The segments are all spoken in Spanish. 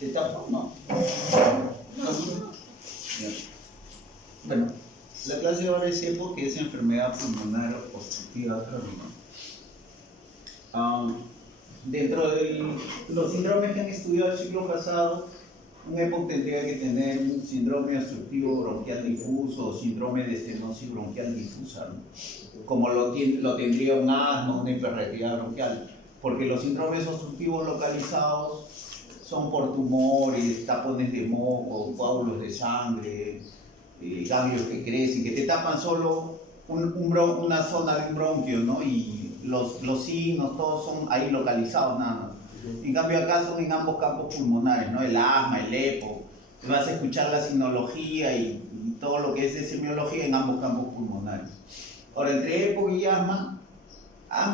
¿Te tapo? No. No. Bueno, la clase de ahora es EPO, que es enfermedad pulmonar obstructiva crónica. Dentro de los síndromes que han estudiado el ciclo pasado, un EPOC tendría que tener un síndrome obstructivo bronquial difuso o síndrome de estenosis bronquial difusa, ¿no? Como lo tendría un asma, una hiperreactividad bronquial, porque los síndromes obstructivos localizados son por tumores, tapones de moco, coágulos de sangre, ganglios que crecen, que te tapan solo una zona de un bronquio, ¿no? Y los signos, todos son ahí localizados nada más. En cambio acá son en ambos campos pulmonares, ¿no? El asma, el EPO. Vas a escuchar la sinología y todo lo que es de semiología en ambos campos pulmonares. Ahora, entre EPO y asma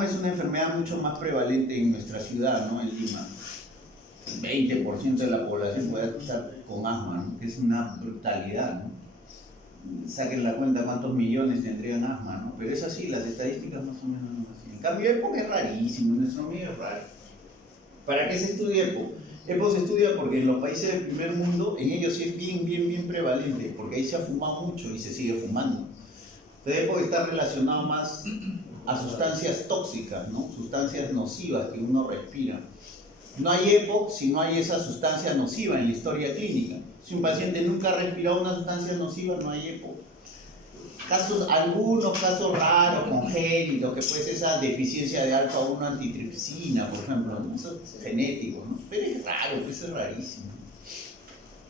es una enfermedad mucho más prevalente en nuestra ciudad, ¿no? En Lima. El 20% de la población puede estar con asma, ¿no? Que es una brutalidad, ¿no? Saquen la cuenta cuántos millones tendrían asma, ¿no? Pero es así, las estadísticas más o menos son así. En cambio, EPO es rarísimo, en nuestro medio es raro. ¿Para qué se estudia EPO? EPO se estudia porque en los países del primer mundo, en ellos sí es bien prevalente, porque ahí se ha fumado mucho y se sigue fumando. Entonces EPO está relacionado más a sustancias tóxicas, ¿no? Sustancias nocivas que uno respira. No hay EPO si no hay esa sustancia nociva en la historia clínica. Si un paciente nunca ha respirado una sustancia nociva, no hay EPO. Algunos casos raros, congénitos, que puede ser esa deficiencia de alfa-1 antitripsina, por ejemplo, ¿no? Eso es genético, ¿no? Pero es raro, pues es rarísimo.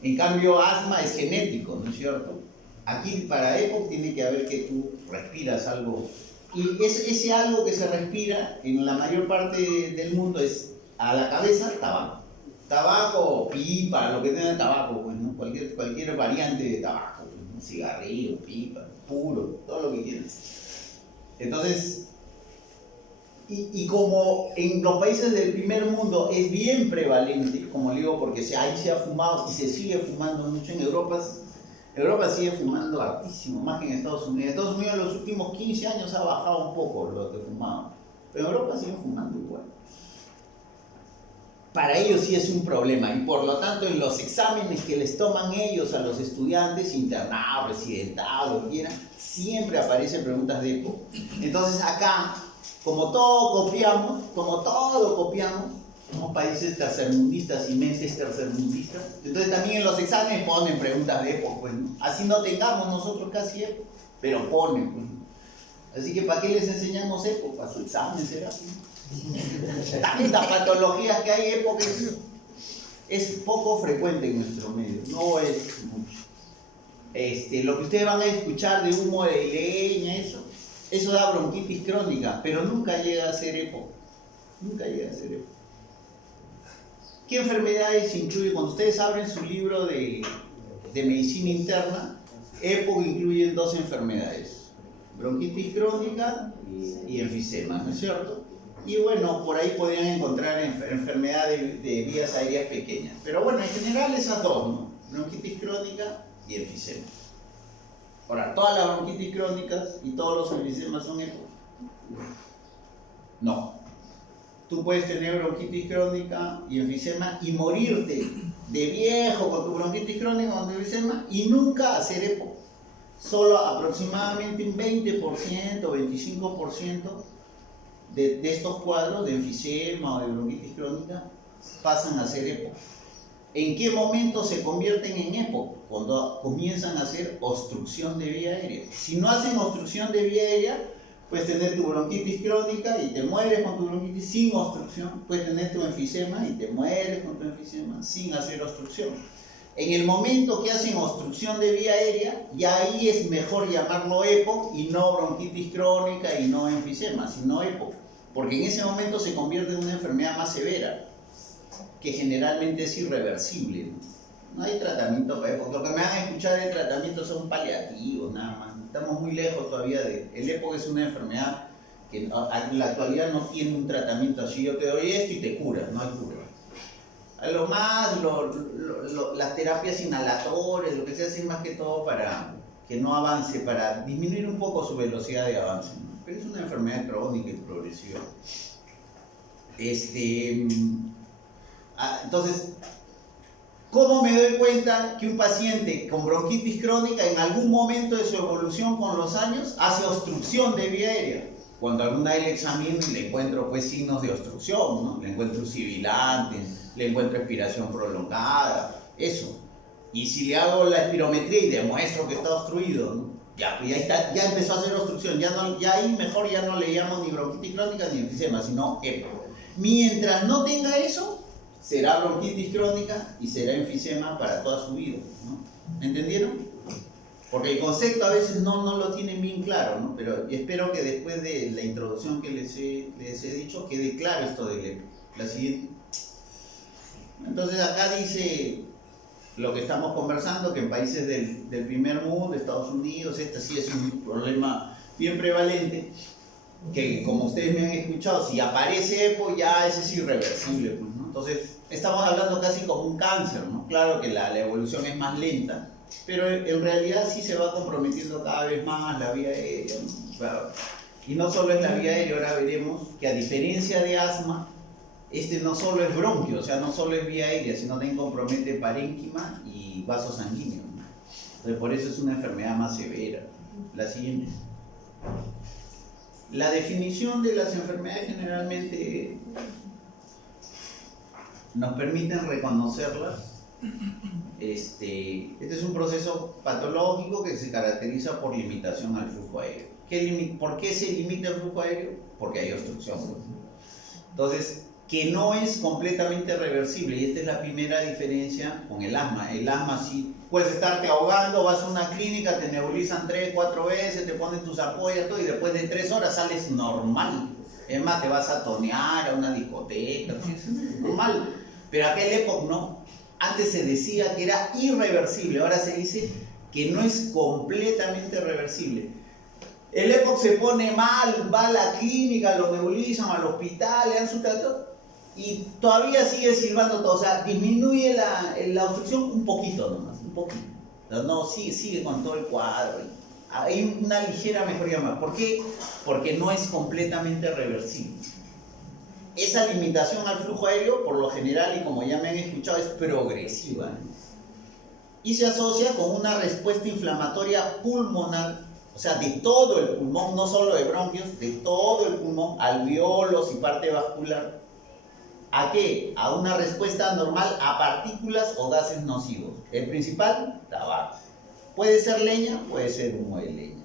En cambio, asma es genético, ¿no es cierto? Aquí para EPOC tiene que haber que tú respiras algo. Y ese algo que se respira en la mayor parte del mundo es a la cabeza, tabaco. Tabaco, pipa, lo que tenga tabaco, pues, ¿no? Cualquier variante de tabaco, ¿no? Cigarrillo, pipa, puro, todo lo que quieras. Entonces, y como en los países del primer mundo es bien prevalente, como digo, porque ahí se ha fumado y se sigue fumando mucho en Europa sigue fumando hartísimo, más que en Estados Unidos. En Estados Unidos en los últimos 15 años ha bajado un poco lo que fumaban, pero en Europa siguen fumando igual. Para ellos sí es un problema y por lo tanto en los exámenes que les toman ellos a los estudiantes, internados, residentados, lo que quieran, siempre aparecen preguntas de EPO. Entonces acá, como todo copiamos, somos países tercermundistas y mentes tercermundistas, entonces también en los exámenes ponen preguntas de EPO, pues, ¿no? Así no tengamos nosotros casi EPO, pero ponen, pues, ¿no? Así que ¿para qué les enseñamos EPO? Para su examen será, ¿no? Tantas patologías que hay, EPO es poco frecuente en nuestro medio, no es mucho. Lo que ustedes van a escuchar de humo de leña, eso da bronquitis crónica, pero nunca llega a ser EPO. ¿Qué enfermedades incluye? Cuando ustedes abren su libro de medicina interna, EPO incluye 2 enfermedades: bronquitis crónica y enfisema, ¿no es cierto? Y bueno, por ahí podrían encontrar enfermedades de vías aéreas pequeñas. Pero bueno, en general esas 2, ¿no? Bronquitis crónica y enfisema. Ahora, ¿todas las bronquitis crónicas y todos los enfisemas son EPO? No. Tú puedes tener bronquitis crónica y enfisema y morirte de viejo con tu bronquitis crónica o con tu enfisema y nunca hacer EPO. Solo aproximadamente un 20% o 25% de estos cuadros de enfisema o de bronquitis crónica pasan a ser EPO. ¿En qué momento se convierten en EPO? Cuando comienzan a hacer obstrucción de vía aérea. Si no hacen obstrucción de vía aérea, puedes tener tu bronquitis crónica y te mueres con tu bronquitis sin obstrucción. Puedes tener tu enfisema y te mueres con tu enfisema sin hacer obstrucción. En el momento que hacen obstrucción de vía aérea, ya ahí es mejor llamarlo EPO y no bronquitis crónica y no enfisema, sino EPO. Porque en ese momento se convierte en una enfermedad más severa, que generalmente es irreversible. No hay tratamiento para EPO. Lo que me van a escuchar de tratamiento son paliativos, nada más. Estamos muy lejos todavía de... El EPO es una enfermedad que en la actualidad no tiene un tratamiento así. Yo te doy esto y te cura, no hay cura. A lo más, las terapias inhalatorias, lo que se hace más que todo para que no avance, para disminuir un poco su velocidad de avance, ¿no? Pero es una enfermedad crónica y progresiva. Entonces, ¿Cómo me doy cuenta que un paciente con bronquitis crónica en algún momento de su evolución con los años hace obstrucción de vía aérea? Cuando alguna vez le examino y le encuentro pues signos de obstrucción, ¿no? Le encuentro sibilantes, le encuentro expiración prolongada, eso. Y si le hago la espirometría y demuestro que está obstruido, ¿no? Ya está, ya empezó a hacer obstrucción, ya ahí mejor ya no le llamo ni bronquitis crónica ni enfisema, sino EPO. Mientras no tenga eso, será bronquitis crónica y será enfisema para toda su vida, ¿no? ¿Entendieron? Porque el concepto a veces no lo tienen bien claro, ¿no? Pero espero que después de la introducción que les he dicho quede claro esto del EPO. La siguiente. Entonces acá dice lo que estamos conversando, que en países del primer mundo, Estados Unidos, este sí es un problema bien prevalente, que como ustedes me han escuchado, si aparece EPO ya ese es irreversible, pues, ¿no? Entonces estamos hablando casi como un cáncer, ¿no? Claro que la evolución es más lenta, pero en realidad sí se va comprometiendo cada vez más la vía aérea, ¿no? Claro. Y no solo es la vía aérea, ahora veremos que a diferencia de asma, este no solo es bronquio, o sea, no solo es vía aérea, sino también compromete parénquima y vasos sanguíneos, ¿no? Entonces, por eso es una enfermedad más severa. La siguiente. La definición de las enfermedades generalmente nos permiten reconocerlas. Este es un proceso patológico que se caracteriza por limitación al flujo aéreo. ¿Por qué se limita el flujo aéreo? Porque hay obstrucción. Entonces, que no es completamente reversible, y esta es la primera diferencia con el asma. El asma sí puedes estarte ahogando, vas a una clínica, te nebulizan 3, 4 veces, te ponen tus apoyas, todo, y después de 3 horas sales normal. Es más, te vas a tonear a una discoteca, es normal. Pero aquel EPOC no. Antes se decía que era irreversible, ahora se dice que no es completamente reversible. El EPOC se pone mal, va a la clínica, lo nebulizan, al hospital, le dan su trato y todavía sigue silbando todo, o sea, disminuye la obstrucción un poquito nomás, un poquito. No, sigue con todo el cuadro. Hay una ligera mejoría más. ¿Por qué? Porque no es completamente reversible. Esa limitación al flujo aéreo, por lo general, y como ya me han escuchado, es progresiva, ¿no? Y se asocia con una respuesta inflamatoria pulmonar, o sea, de todo el pulmón, no solo de bronquios, de todo el pulmón, alveolos y parte vascular. ¿A qué? A una respuesta anormal a partículas o gases nocivos. El principal, tabaco. Puede ser leña, puede ser humo de leña.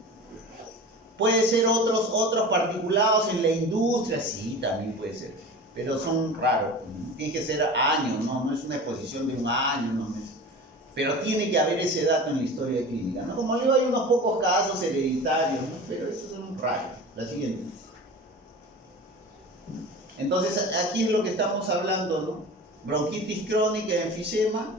Puede ser otros particulados en la industria, sí, también puede ser. Pero son raros. Tiene que ser años, no es una exposición de un año, no es. Pero tiene que haber ese dato en la historia clínica, ¿no? Como digo, hay unos pocos casos hereditarios, ¿no? Pero esos son raros. La siguiente. Entonces, aquí es lo que estamos hablando, ¿no? Bronquitis crónica y enfisema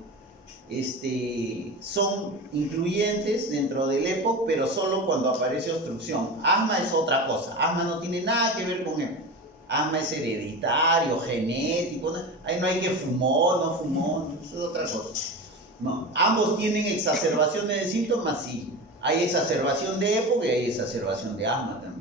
son incluyentes dentro del EPOC, pero solo cuando aparece obstrucción. Asma es otra cosa. Asma no tiene nada que ver con EPOC. Asma es hereditario, genético. Ahí no hay que fumó, no fumó, eso es otra cosa. No, ambos tienen exacerbaciones de síntomas, sí. Hay exacerbación de EPOC y hay exacerbación de asma también.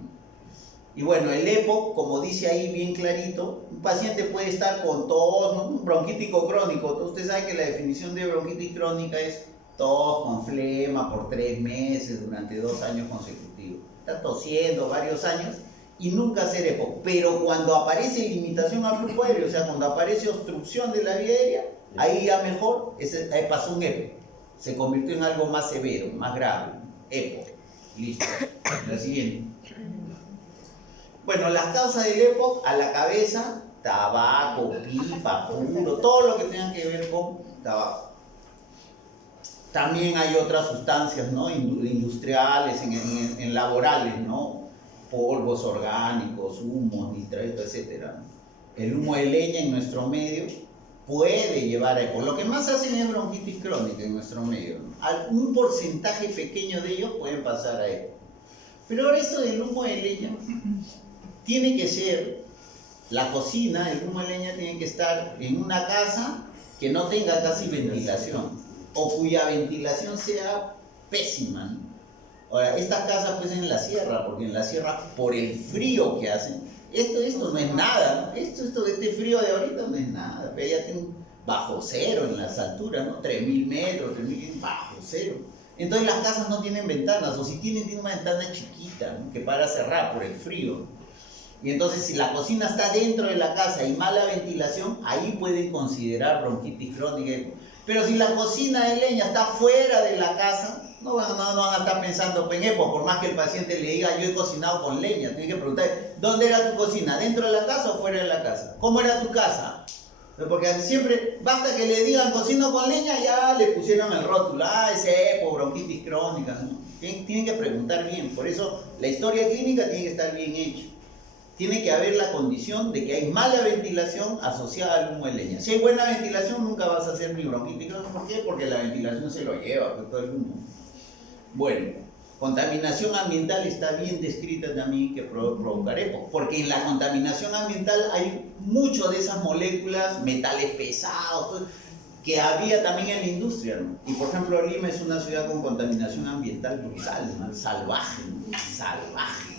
Y bueno, el EPOC, como dice ahí bien clarito, un paciente puede estar con tos, ¿no? Un bronquítico crónico. Usted sabe que la definición de bronquitis crónica es tos con flema por 3 meses durante 2 años consecutivos. Está tosiendo varios años y nunca hacer EPOC. Pero cuando aparece limitación al flujo aéreo, o sea, cuando aparece obstrucción de la vía aérea, ahí ya mejor, ahí pasó un EPOC. Se convirtió en algo más severo, más grave. EPOC. Listo. La siguiente. Bueno, las causas del EPOC a la cabeza, tabaco, pipa, puro, todo lo que tenga que ver con tabaco. También hay otras sustancias, ¿no? Industriales, en laborales, ¿no? Polvos orgánicos, humos, nitratos, etc. El humo de leña en nuestro medio puede llevar a EPOC. Lo que más hacen es bronquitis crónica en nuestro medio, ¿no? Un porcentaje pequeño de ellos pueden pasar a EPOC. Pero ahora esto del humo de leña tiene que ser, la cocina, el humo de leña tiene que estar en una casa que no tenga casi ventilación o cuya ventilación sea pésima, ¿no? Ahora, estas casas pues en la sierra, porque en la sierra por el frío que hacen, esto no es nada, ¿no? Este frío de ahorita no es nada, pero ya bajo cero en las alturas, ¿no? 3.000 metros, 3.000, bajo cero. Entonces las casas no tienen ventanas, o si tienen una ventana chiquita, ¿no? Que para cerrar por el frío. Y entonces si la cocina está dentro de la casa y mala ventilación, ahí pueden considerar bronquitis crónica. Pero si la cocina de leña está fuera de la casa, no van a estar pensando en EPO, por más que el paciente le diga yo he cocinado con leña. Tiene que preguntar, ¿dónde era tu cocina? ¿Dentro de la casa o fuera de la casa? ¿Cómo era tu casa? Porque siempre basta que le digan cocino con leña, ya le pusieron el rótulo, es EPO, bronquitis crónica, ¿no? Tienen que preguntar bien, por eso la historia clínica tiene que estar bien hecha. Tiene que haber la condición de que hay mala ventilación asociada al humo de leña. Si hay buena ventilación, nunca vas a hacer ni bronquitis. ¿Por qué? Porque la ventilación se lo lleva, pues, todo el humo. Bueno, contaminación ambiental está bien descrita también que provocar EPO, porque en la contaminación ambiental hay muchas de esas moléculas, metales pesados, que había también en la industria, ¿no? Y por ejemplo, Lima es una ciudad con contaminación ambiental brutal, ¿no? Salvaje, ¿no? Salvaje.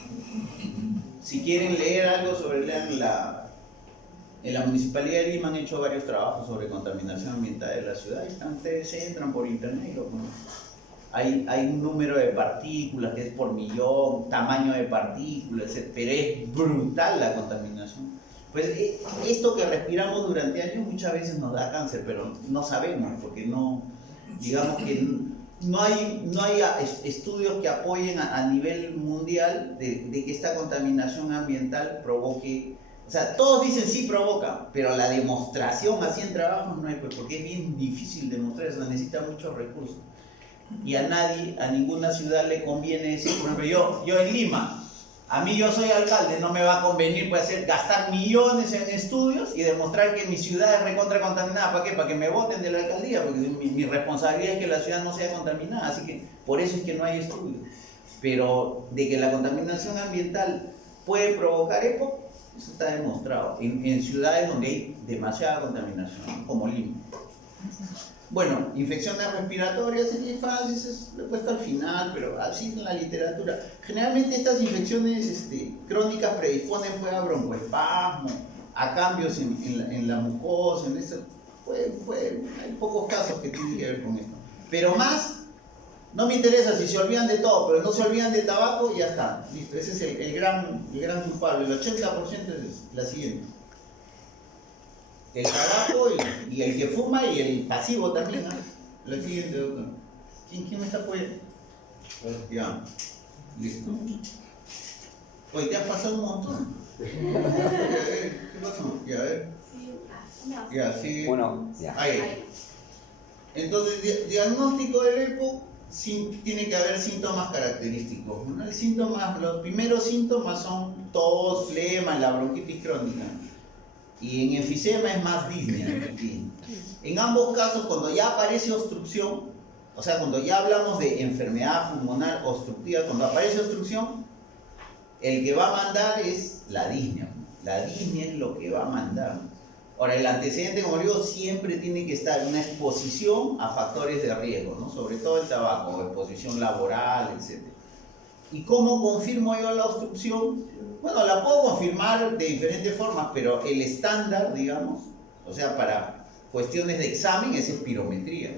Si quieren leer algo sobre, lean en la Municipalidad de Lima han hecho varios trabajos sobre contaminación ambiental de la ciudad. Ustedes se entran por internet y lo conocen. Hay un número de partículas que es por millón, tamaño de partículas, pero es brutal la contaminación. Pues esto que respiramos durante años muchas veces nos da cáncer, pero no sabemos, porque no, digamos que no hay estudios que apoyen a nivel mundial de que esta contaminación ambiental provoque. O sea, todos dicen sí provoca, pero la demostración así en trabajos no hay, pues, porque es bien difícil demostrar eso, necesita muchos recursos. Y a nadie, a ninguna ciudad le conviene decir, por ejemplo, yo en Lima, a mí yo soy alcalde, no me va a convenir pues, gastar millones en estudios y demostrar que mi ciudad es recontra contaminada. ¿Para qué? Para que me voten de la alcaldía, porque mi responsabilidad es que la ciudad no sea contaminada, así que por eso es que no hay estudios. Pero de que la contaminación ambiental puede provocar EPO, eso está demostrado en ciudades donde hay demasiada contaminación, como Lima. Bueno, infecciones respiratorias es muy fácil, es puesto al final, pero así en la literatura. Generalmente estas infecciones crónicas predisponen pues, a broncoespasmo, a cambios en la mucosa, en eso. Hay pocos casos que tienen que ver con esto. Pero más, no me interesa si se olvidan de todo, pero no se olvidan del tabaco y ya está. Listo, ese es el gran culpable. El 80% es la siguiente. El tabaco y el que fuma y el pasivo también, ¿no? La siguiente, doctor. ¿Quién me está apoyando? Ya, listo. Oye, te has pasado un montón. ¿Qué pasó? Ya, a ver. Ya, sigue. Bueno, ya. Ahí. Entonces, diagnóstico del EPO, tiene que haber síntomas característicos, ¿no? Los primeros síntomas son tos, flema, la bronquitis crónica. Y en enfisema es más disnea. En ambos casos, cuando ya aparece obstrucción, o sea, cuando ya hablamos de enfermedad pulmonar obstructiva, cuando aparece obstrucción, el que va a mandar es la disnea. La disnea es lo que va a mandar. Ahora, el antecedente, como digo, siempre tiene que estar en una exposición a factores de riesgo, ¿no? Sobre todo el tabaco, exposición laboral, etc. ¿Y cómo confirmo yo la obstrucción? Bueno, la puedo confirmar de diferentes formas, pero el estándar, digamos, o sea, para cuestiones de examen es espirometría.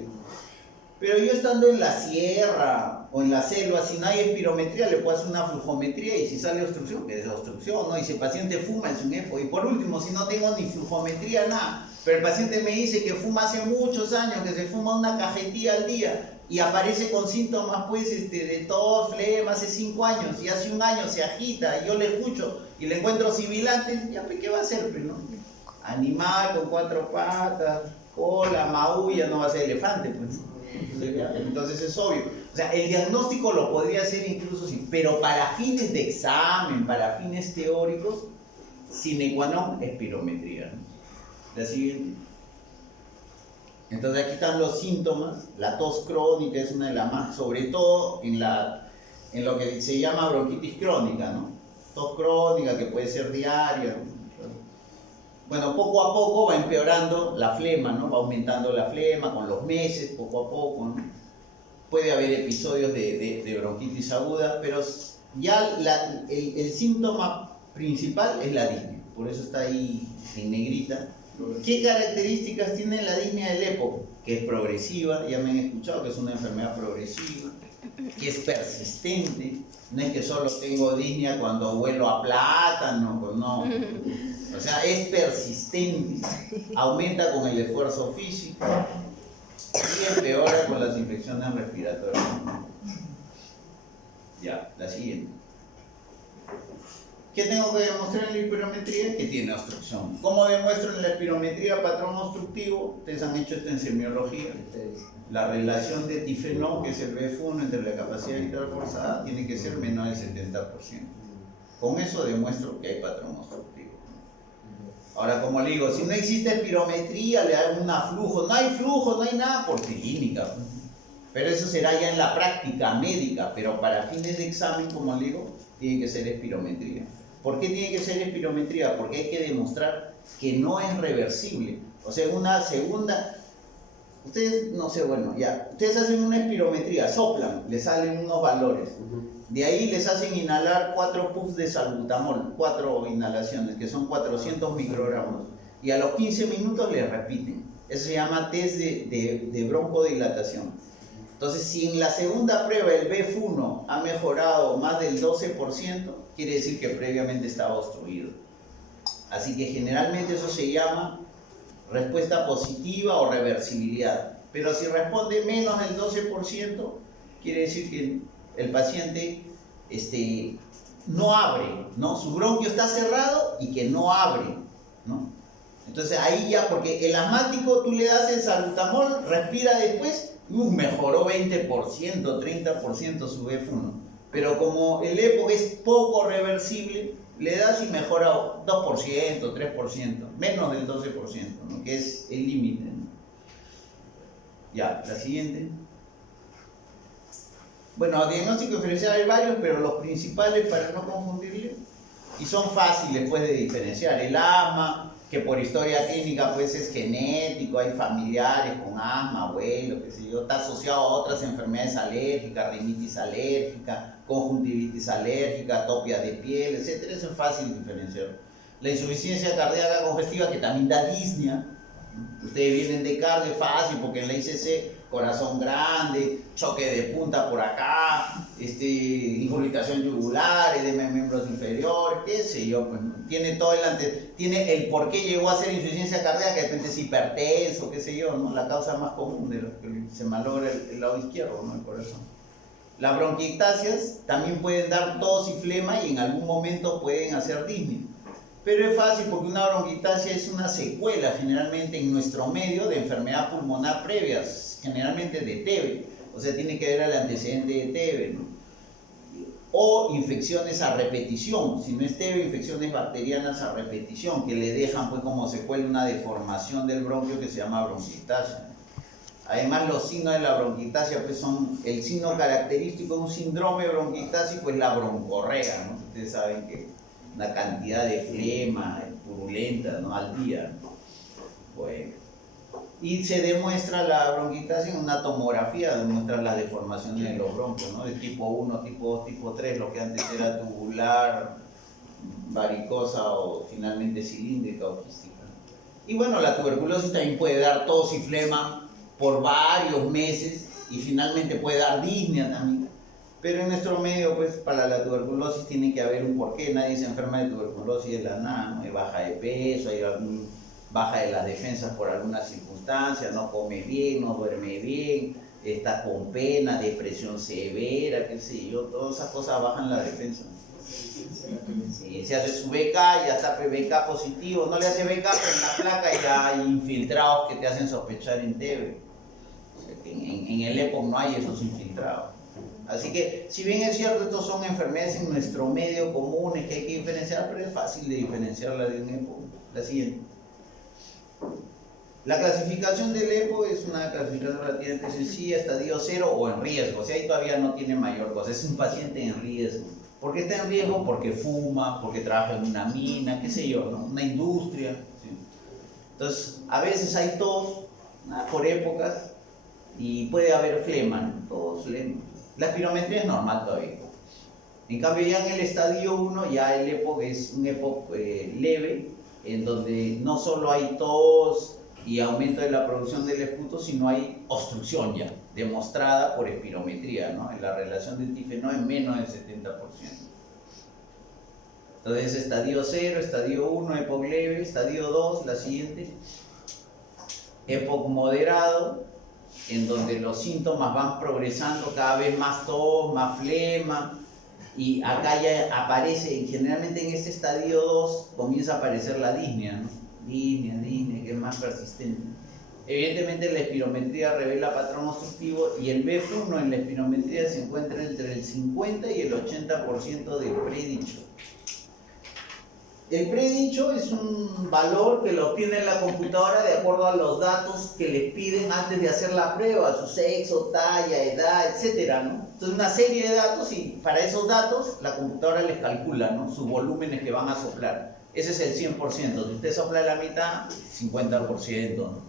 Pero yo estando en la sierra o en la selva, si no hay espirometría, le puedo hacer una flujometría y si sale obstrucción, que es obstrucción, ¿no? Y si el paciente fuma, es un EPO. Y por último, si no tengo ni flujometría, nada, pero el paciente me dice que fuma hace muchos años, que se fuma una cajetilla al día, y aparece con síntomas pues de tos, flema, hace 5 años y hace 1 año se agita y yo le escucho y le encuentro sibilante, ya pues ¿qué va a hacer? Pues, ¿no? Animal con 4 patas, cola, maulla, no va a ser elefante, pues. Entonces es obvio. O sea, el diagnóstico lo podría hacer incluso sí, pero para fines de examen, para fines teóricos, sine qua non, espirometría, ¿no? La siguiente. Entonces aquí están los síntomas. La tos crónica es una de las más, sobre todo en lo que se llama bronquitis crónica, ¿no? Tos crónica que puede ser diaria, ¿no? Bueno, poco a poco va empeorando la flema, ¿no? Va aumentando la flema con los meses, poco a poco, ¿no? Puede haber episodios de bronquitis aguda, pero ya el síntoma principal es la disnea, por eso está ahí en negrita. ¿Qué características tiene la disnea del EPOC? Que es progresiva, ya me han escuchado que es una enfermedad progresiva, que es persistente, no es que solo tengo disnea cuando huelo a plátano, no. O sea, es persistente, aumenta con el esfuerzo físico y empeora con las infecciones respiratorias. Ya, la siguiente. ¿Qué tengo que demostrar en la espirometría? Que tiene obstrucción. ¿Cómo demuestro en la espirometría patrón obstructivo? Ustedes han hecho esto en semiología. La relación de tifenol, que es el BF1 entre la capacidad vital forzada, tiene que ser menor del 70%. Con eso demuestro que hay patrón obstructivo. Ahora, como le digo, si no existe espirometría, le hago un flujo. No hay flujo, no hay nada por clínica. Pero eso será ya en la práctica médica. Pero para fines de examen, como le digo, tiene que ser espirometría. ¿Por qué tiene que ser espirometría? Porque hay que demostrar que no es reversible. O sea, en una segunda... Ustedes, no sé, bueno, ya. Ustedes hacen una espirometría, soplan, les salen unos valores. De ahí les hacen inhalar 4 puffs de salbutamol, 4 inhalaciones, que son 400 microgramos. Y a los 15 minutos les repiten. Eso se llama test de broncodilatación. Entonces, si en la segunda prueba el BF1 ha mejorado más del 12%, quiere decir que previamente estaba obstruido. Así que generalmente eso se llama respuesta positiva o reversibilidad. Pero si responde menos del 12%, quiere decir que el paciente no abre, ¿no? Su bronquio está cerrado y que no abre, ¿no? Entonces ahí ya, porque el asmático tú le das el salbutamol, respira después, mejoró 20%, 30% su BF1. Pero como el EPOC es poco reversible, le das y mejora 2%, 3%, menos del 12%, ¿no? Que es el límite, ¿no? Ya, la siguiente. Bueno, diagnóstico diferencial hay varios, pero los principales para no confundirle, y son fáciles pues de diferenciar. El asma, que por historia clínica pues es genético, hay familiares con asma, abuelos, qué sé yo, está asociado a otras enfermedades alérgicas, rinitis alérgica, conjuntivitis alérgica, atopia de piel, etc. Eso es fácil diferenciar. La insuficiencia cardíaca congestiva, que también da disnea. Ustedes vienen de cardio, fácil, porque en la ICC, corazón grande, choque de punta por acá, incurbitación yugular, edema de miembros inferiores, qué sé yo, pues tiene todo tiene el por qué llegó a ser insuficiencia cardíaca, de repente es hipertenso, qué sé yo, ¿no? La causa más común de lo que se malogra el lado izquierdo, ¿no? El corazón. Las bronquiectasias también pueden dar tos y flema y en algún momento pueden hacer disnea. Pero es fácil porque una bronquiectasia es una secuela generalmente en nuestro medio de enfermedad pulmonar previa, generalmente de TB. O sea, tiene que ver el antecedente de TB, ¿no? O infecciones a repetición, si no es TB, infecciones bacterianas a repetición, que le dejan pues como secuela una deformación del bronquio que se llama bronquiectasia. Además, los signos de la bronquiectasia pues son, el signo característico de un síndrome bronquiectásico es la broncorrea, ¿no? Ustedes saben que una cantidad de flema purulenta, ¿no? Al día. Bueno. Y se demuestra la bronquiectasia en una tomografía, demuestra las deformaciones de los bronquios, ¿no? De tipo 1, tipo 2, tipo 3, lo que antes era tubular, varicosa o finalmente cilíndrica o quística. Y bueno, la tuberculosis también puede dar tos y flema por varios meses y finalmente puede dar disnea también. Pero en nuestro medio, pues, para la tuberculosis tiene que haber un porqué. Nadie se enferma de tuberculosis de la nada, ¿no? Hay baja de peso, hay baja de las defensas por alguna circunstancia, no come bien, no duerme bien, está con pena, depresión severa, qué sé yo, todas esas cosas bajan la defensa. Y se hace su BK, ya está BK positivo, no le hace BK, pero en la placa ya hay infiltrados que te hacen sospechar en TB. O sea, que en el EPOC no hay esos infiltrados. Así que, si bien es cierto, estos son enfermedades en nuestro medio comunes que hay que diferenciar, pero es fácil de diferenciarla de un EPOC. La siguiente. La clasificación del EPOC es una clasificación relativamente sencilla, estadio 0 o en riesgo. O sea, ahí todavía no tiene mayor cosa, es un paciente en riesgo. ¿Por qué está en riesgo? Porque fuma, porque trabaja en una mina, qué sé yo, ¿no? Una industria. ¿Sí? Entonces, a veces hay tos, por épocas, y puede haber flema, ¿no? Tos, flema. La espirometría es normal todavía. En cambio, ya en el estadio 1, ya el EPOC es un EPOC leve, en donde no solo hay tos y aumento de la producción del esputo, sino hay obstrucción ya, demostrada por espirometría, ¿no? En la relación de difenol en menos del 70%. Entonces, estadio 0, estadio 1, EPOC leve, estadio 2, la siguiente, EPOC moderado, en donde los síntomas van progresando, cada vez más tos, más flema, y acá ya aparece, generalmente en este estadio 2 comienza a aparecer la disnea, ¿no? Disnea, que es más persistente. Evidentemente la espirometría revela patrón obstructivo y el BF1 en la espirometría se encuentra entre el 50 y el 80% del predicho. El predicho es un valor que lo obtiene la computadora de acuerdo a los datos que le piden antes de hacer la prueba, su sexo, talla, edad, etc., ¿no? Entonces una serie de datos y para esos datos la computadora les calcula, ¿no? Sus volúmenes que van a soplar. Ese es el 100%. Si usted sopla la mitad, 50%, ¿no?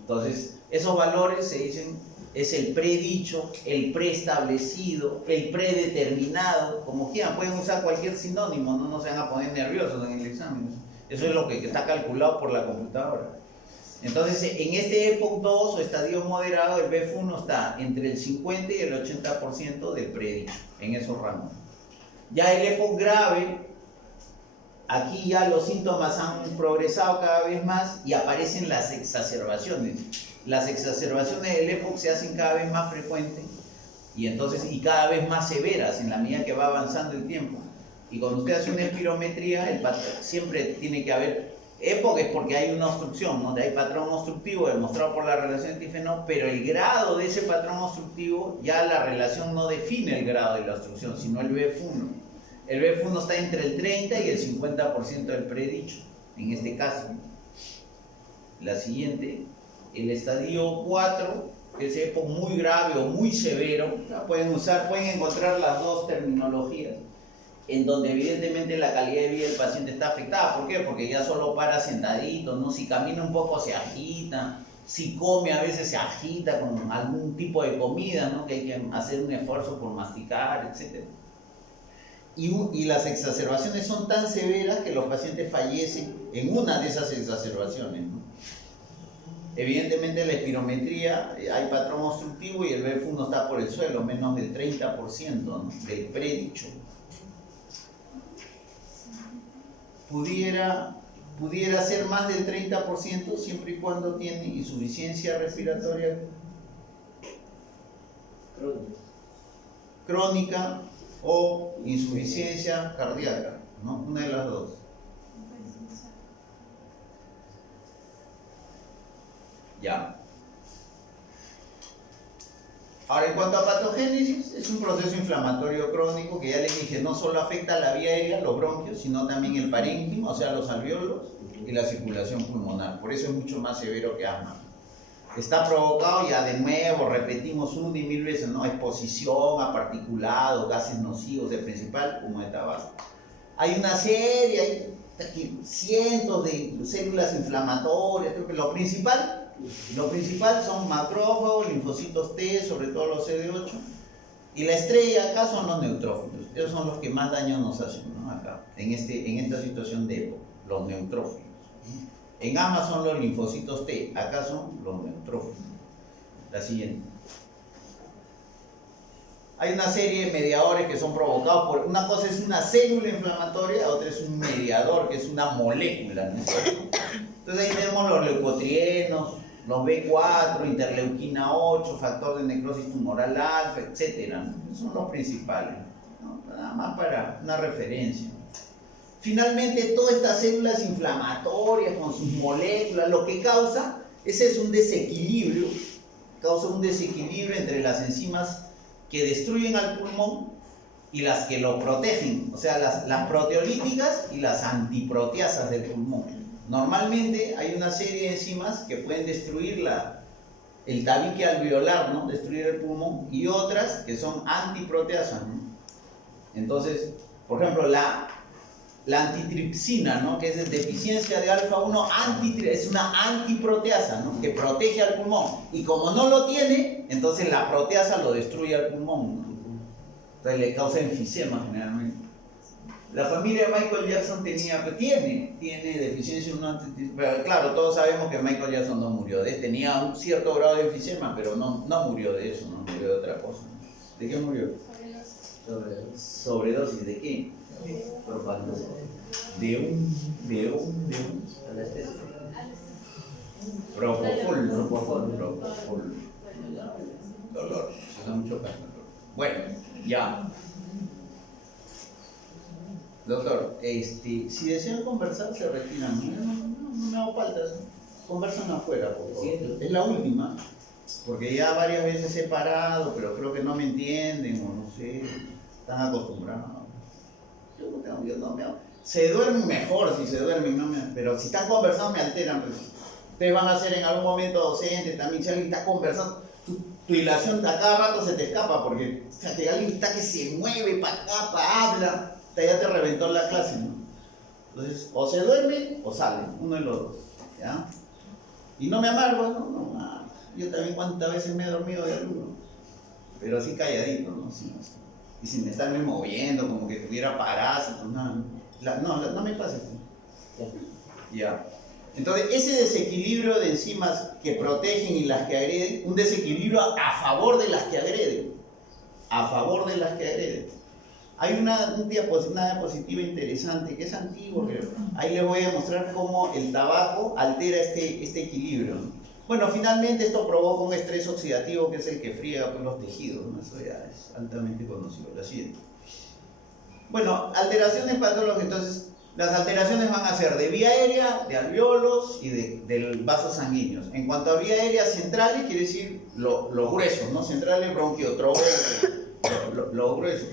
Entonces esos valores se dicen, es el predicho, el preestablecido, el predeterminado, como quieran, pueden usar cualquier sinónimo, no se van a poner nerviosos en el examen. Eso es lo que está calculado por la computadora. Entonces, en este EPOC 2 o estadio moderado, el BF1 está entre el 50 y el 80% del predicho, en esos rangos. Ya el EPOC grave, aquí ya los síntomas han progresado cada vez más y aparecen las exacerbaciones. Las exacerbaciones del EPOC se hacen cada vez más frecuentes y cada vez más severas en la medida que va avanzando el tiempo. Y cuando usted hace una espirometría, siempre tiene que haber EPOC, es porque hay una obstrucción, ¿no? Hay patrón obstructivo demostrado por la relación difenol, pero el grado de ese patrón obstructivo, ya la relación no define el grado de la obstrucción, sino el BF1. El BF1 está entre el 30 y el 50% del predicho, en este caso. La siguiente, el estadio 4, que es EPOC muy grave o muy severo, pueden encontrar las dos terminologías, en donde evidentemente la calidad de vida del paciente está afectada. ¿Por qué? Porque ya solo para sentadito, ¿no? Si camina un poco se agita, si come a veces se agita con algún tipo de comida, ¿no? Que hay que hacer un esfuerzo por masticar, etc. Y las exacerbaciones son tan severas que los pacientes fallecen en una de esas exacerbaciones, ¿no? Evidentemente en la espirometría hay patrón obstructivo y el BF1 está por el suelo, menos del 30%, ¿no? Del predicho. Pudiera ser más del 30% siempre y cuando tiene insuficiencia respiratoria crónica o insuficiencia cardíaca, ¿no? Una de las dos. Ya. Ahora, en cuanto a patogénesis, es un proceso inflamatorio crónico que ya les dije, no solo afecta la vía aérea, los bronquios, sino también el parénquima, o sea, los alvéolos y la circulación pulmonar. Por eso es mucho más severo que asma. Está provocado, ya de nuevo, repetimos una y mil veces, ¿no? Exposición a particulados, gases nocivos, el principal, humo de tabaco. Hay una serie, hay cientos de células inflamatorias, creo que lo principal son macrófagos, linfocitos T, sobre todo los CD8, y la estrella acá son los neutrófilos. Ellos son los que más daño nos hacen, ¿no? Acá, en esta situación de EPOC, los neutrófilos. En AMA son los linfocitos T, acá son los neutrófilos. La siguiente. Hay una serie de mediadores que son provocados por... Una cosa es una célula inflamatoria, otra es un mediador, que es una molécula, ¿no? Entonces ahí tenemos los leucotrienos, los B4, interleuquina 8, factor de necrosis tumoral alfa, etc., ¿no? Son los principales, ¿no? Nada más para una referencia. Finalmente, todas estas células inflamatorias con sus moléculas, lo que causa es un desequilibrio, entre las enzimas que destruyen al pulmón y las que lo protegen, o sea, las proteolíticas y las antiproteasas del pulmón. Normalmente hay una serie de enzimas que pueden destruir el tabique alveolar, ¿no? Destruir el pulmón, y otras que son antiproteasas, ¿no? Entonces, por ejemplo, la antitripsina, ¿no? Que es de deficiencia de alfa-1, es una antiproteasa, ¿no? Que protege al pulmón, y como no lo tiene, entonces la proteasa lo destruye al pulmón, ¿no? Entonces le causa enfisema generalmente. La familia de Michael Jackson tiene deficiencia en una... Pero claro, todos sabemos que Michael Jackson no murió de eso. Tenía un cierto grado de enfisema, pero no murió de eso, no murió de otra cosa. ¿De qué murió? Sobredosis. ¿De qué? De un propofol. Dolor. Se da mucho caso. Bueno, ya. Doctor, si desean conversar, se retiran. No me hago faltas. Conversan afuera, por favor. Es la última, porque ya varias veces he parado, pero creo que no me entienden o no sé, están acostumbrados. Yo no me hago. Se duermen mejor si se duermen, pero si están conversando me alteran. Pues. Ustedes van a ser en algún momento docentes también, si alguien está conversando, tu hilación a cada rato se te escapa, porque o sea, alguien está que se mueve para acá, habla. Ya te reventó la clase, ¿no? Entonces, o se duermen o salen, uno de los dos, ¿ya? Y no me amargo, ¿no? Yo también cuántas veces me he dormido de alumno, pero así calladito, ¿no? Y sin estarme moviendo, como que tuviera parásitos, nada. No me pasa. Ya. Entonces, ese desequilibrio de enzimas que protegen y las que agreden, un desequilibrio a favor de las que agreden, Hay una diapositiva interesante que es antigua, pero ahí les voy a mostrar cómo el tabaco altera este equilibrio. Bueno, finalmente esto provoca un estrés oxidativo que es el que friega pues, los tejidos, ¿no? Eso ya es altamente conocido. La siguiente. Bueno, alteraciones patológicas. Entonces, las alteraciones van a ser de vía aérea, de alveolos y de vasos sanguíneos. En cuanto a vía aérea centrales, quiere decir los gruesos, ¿no? Centrales, bronquiotrobo, los gruesos.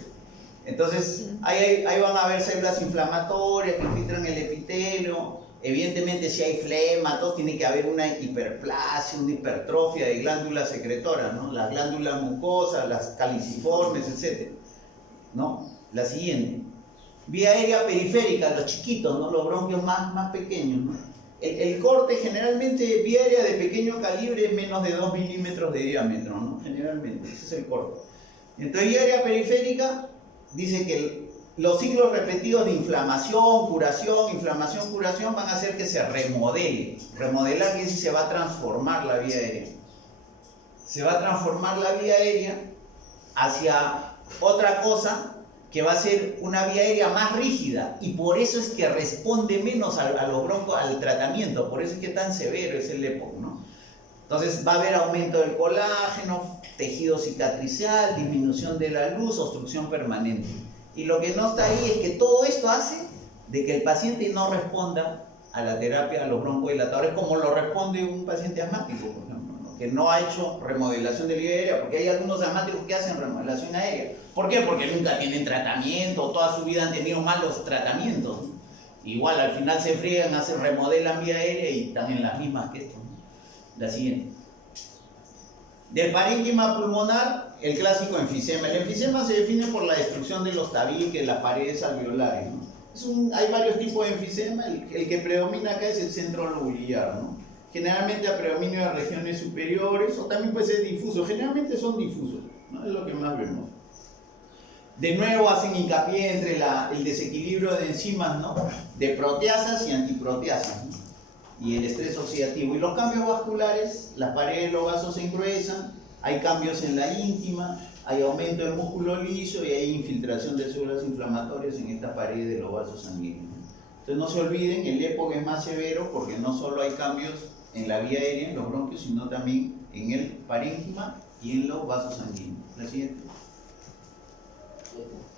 Entonces, ahí van a haber células inflamatorias que infiltran el epitelio. Evidentemente, si hay flema, tiene que haber una hiperplasia, una hipertrofia de glándulas secretoras, ¿no? Las glándulas mucosas, las caliciformes, etc. ¿No? La siguiente. Vía aérea periférica, los chiquitos, ¿no? Los bronquios más pequeños, ¿no? El corte, generalmente, vía aérea de pequeño calibre es menos de 2 milímetros de diámetro, ¿no? Generalmente, ese es el corte. Entonces, vía aérea periférica dice que los ciclos repetidos de inflamación, curación, van a hacer que se remodele. Remodelar quiere decir se va a transformar la vía aérea. Se va a transformar la vía aérea hacia otra cosa que va a ser una vía aérea más rígida y por eso es que responde menos a los broncos, al tratamiento, por eso es que tan severo es el EPOC, ¿no? Entonces va a haber aumento del colágeno, tejido cicatricial, disminución de la luz, obstrucción permanente. Y lo que no está ahí es que todo esto hace de que el paciente no responda a la terapia, a los broncodilatadores, como lo responde un paciente asmático, por ejemplo, ¿no? Que no ha hecho remodelación de la vía aérea, porque hay algunos asmáticos que hacen remodelación aérea. ¿Por qué? Porque nunca tienen tratamiento, toda su vida han tenido malos tratamientos, ¿no? Igual al final se friegan, remodelan vía aérea y están en las mismas que esto, ¿no? La siguiente. Del parénquima pulmonar, el clásico enfisema. El enfisema se define por la destrucción de los tabiques, las paredes alveolares, ¿no? Hay varios tipos de enfisema. El que predomina acá es el centro lobular, ¿no? Generalmente a predominio de regiones superiores, o también puede ser difuso. Generalmente son difusos, ¿no? Es lo que más vemos. De nuevo hacen hincapié entre el desequilibrio de enzimas, ¿no? De proteasas y antiproteasas, ¿no? Y el estrés oxidativo. Y los cambios vasculares, las paredes de los vasos se engruesan, hay cambios en la íntima, hay aumento del músculo liso y hay infiltración de células inflamatorias en esta pared de los vasos sanguíneos. Entonces no se olviden, el EPOC es más severo porque no solo hay cambios en la vía aérea, en los bronquios, sino también en el parénquima y en los vasos sanguíneos. La siguiente.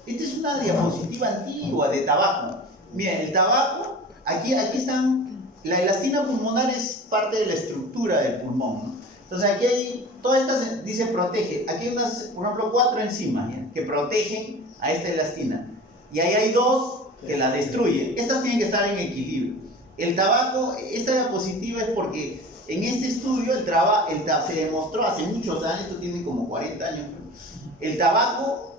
Esta es una diapositiva antigua de tabaco. Miren, el tabaco, aquí están. La elastina pulmonar es parte de la estructura del pulmón, ¿no? Entonces aquí hay, todas estas dice protege. Aquí hay unas, por ejemplo, 4 enzimas, ¿ya? Que protegen a esta elastina. Y ahí hay 2 que la destruyen. Estas tienen que estar en equilibrio. El tabaco, esta diapositiva es porque en este estudio se demostró hace muchos años, esto tiene como 40 años, el tabaco,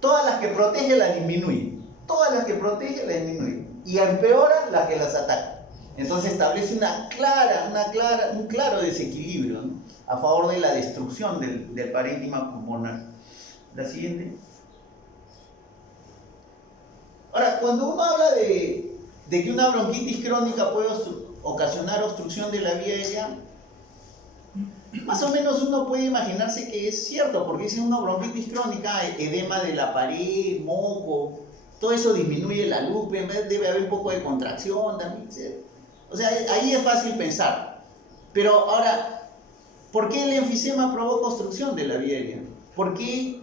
todas las que protege las disminuye. Todas las que protege las disminuye. Y empeora las que las ataca. Entonces establece un claro desequilibrio, ¿no? A favor de la destrucción del parénquima pulmonar. La siguiente. Ahora, cuando uno habla de que una bronquitis crónica puede ocasionar obstrucción de la vía aérea, más o menos uno puede imaginarse que es cierto, porque si una bronquitis crónica, edema de la pared, moco, todo eso disminuye la luz, debe haber un poco de contracción también, ¿sí? O sea, ahí es fácil pensar. Pero ahora, ¿por qué el enfisema provoca obstrucción de la vía aérea? ¿Por qué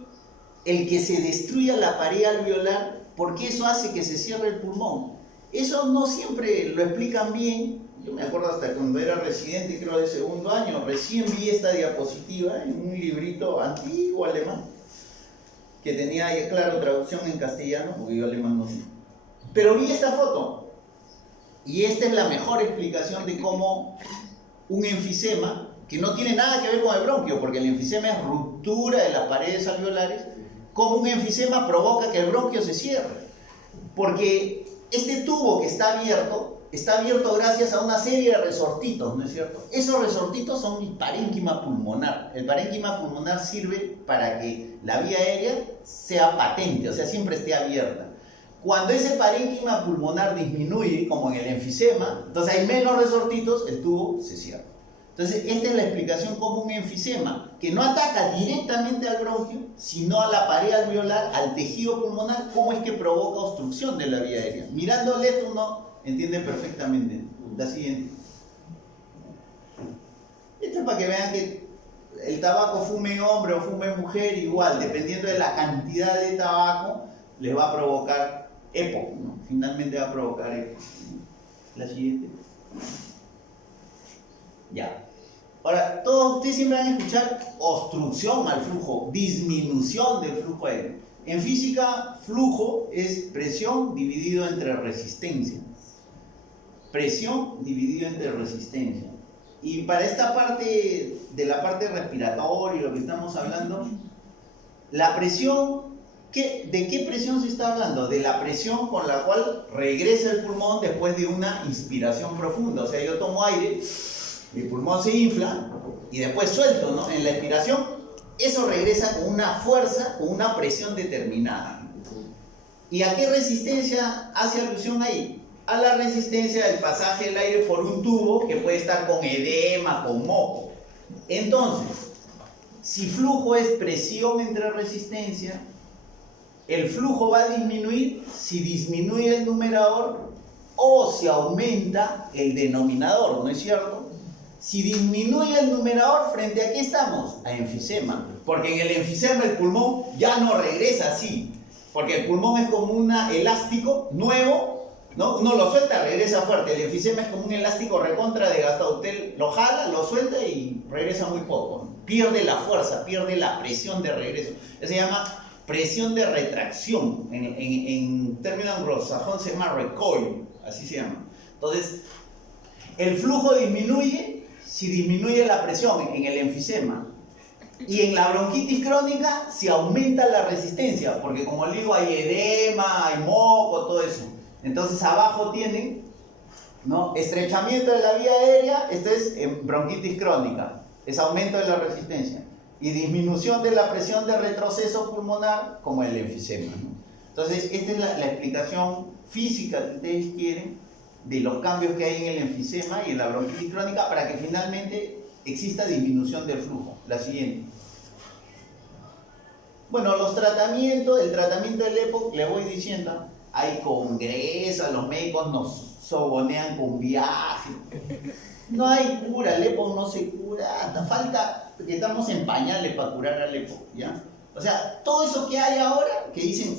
el que se destruya la pared alveolar, por qué eso hace que se cierre el pulmón? Eso no siempre lo explican bien. Yo me acuerdo hasta cuando era residente, creo de segundo año, recién vi esta diapositiva en un librito antiguo alemán, que tenía, claro, traducción en castellano, porque yo alemán no sé. Pero vi esta foto, y esta es la mejor explicación de cómo un enfisema, que no tiene nada que ver con el bronquio, porque el enfisema es ruptura de las paredes alveolares, cómo un enfisema provoca que el bronquio se cierre. Porque este tubo que está abierto gracias a una serie de resortitos, ¿no es cierto? Esos resortitos son el parénquima pulmonar. El parénquima pulmonar sirve para que la vía aérea sea patente, o sea, siempre esté abierta. Cuando ese parénquima pulmonar disminuye, como en el enfisema, entonces hay menos resortitos, el tubo se cierra. Entonces, esta es la explicación como un enfisema, que no ataca directamente al bronquio, sino a la pared alveolar, al tejido pulmonar, cómo es que provoca obstrucción de la vía aérea. Mirándole esto uno entiende perfectamente. La siguiente. Esto es para que vean que el tabaco, fume hombre o fume mujer, igual, dependiendo de la cantidad de tabaco, les va a provocar EPOC, ¿no? Finalmente va a provocar EPOC. La siguiente. Ya. Ahora, todos ustedes siempre van a escuchar obstrucción al flujo, disminución del flujo aéreo. En física, flujo es presión dividido entre resistencia. Presión dividido entre resistencia. Y para esta parte, de la parte respiratoria, lo que estamos hablando, la presión, ¿de qué presión se está hablando? De la presión con la cual regresa el pulmón después de una inspiración profunda. O sea, yo tomo aire, mi pulmón se infla y después suelto, ¿no? En la expiración, eso regresa con una fuerza, con una presión determinada. ¿Y a qué resistencia hace alusión ahí? A la resistencia del pasaje del aire por un tubo que puede estar con edema, con moco. Entonces, si flujo es presión entre resistencia, el flujo va a disminuir si disminuye el numerador o si aumenta el denominador, ¿no es cierto? Si disminuye el numerador, ¿frente a qué estamos? A enfisema. Porque en el enfisema el pulmón ya no regresa así. Porque el pulmón es como un elástico nuevo, ¿no? Uno lo suelta, regresa fuerte. El enfisema es como un elástico recontra desgastado. Usted lo jala, lo suelta y regresa muy poco, ¿no? Pierde la fuerza, pierde la presión de regreso. Eso se llama presión de retracción. En términos anglosajón se llama recoil, así se llama. Entonces, el flujo disminuye si disminuye la presión en el enfisema. Y en la bronquitis crónica si aumenta la resistencia, porque como le digo, hay edema, hay moco, todo eso. Entonces abajo tienen, ¿no? Estrechamiento de la vía aérea, esto es bronquitis crónica, es aumento de la resistencia. Y disminución de la presión de retroceso pulmonar, como el enfisema, ¿no? Entonces esta es la explicación física que ustedes quieren de los cambios que hay en el enfisema y en la bronquitis crónica para que finalmente exista disminución del flujo. La siguiente. Bueno, los tratamientos, el tratamiento del EPOC, les voy diciendo, hay congresos, los médicos nos sobonean con viajes. No hay cura, el EPOC no se cura, hasta falta que estamos en pañales para curar al EPOC, ¿ya? O sea, todo eso que hay ahora, que dicen,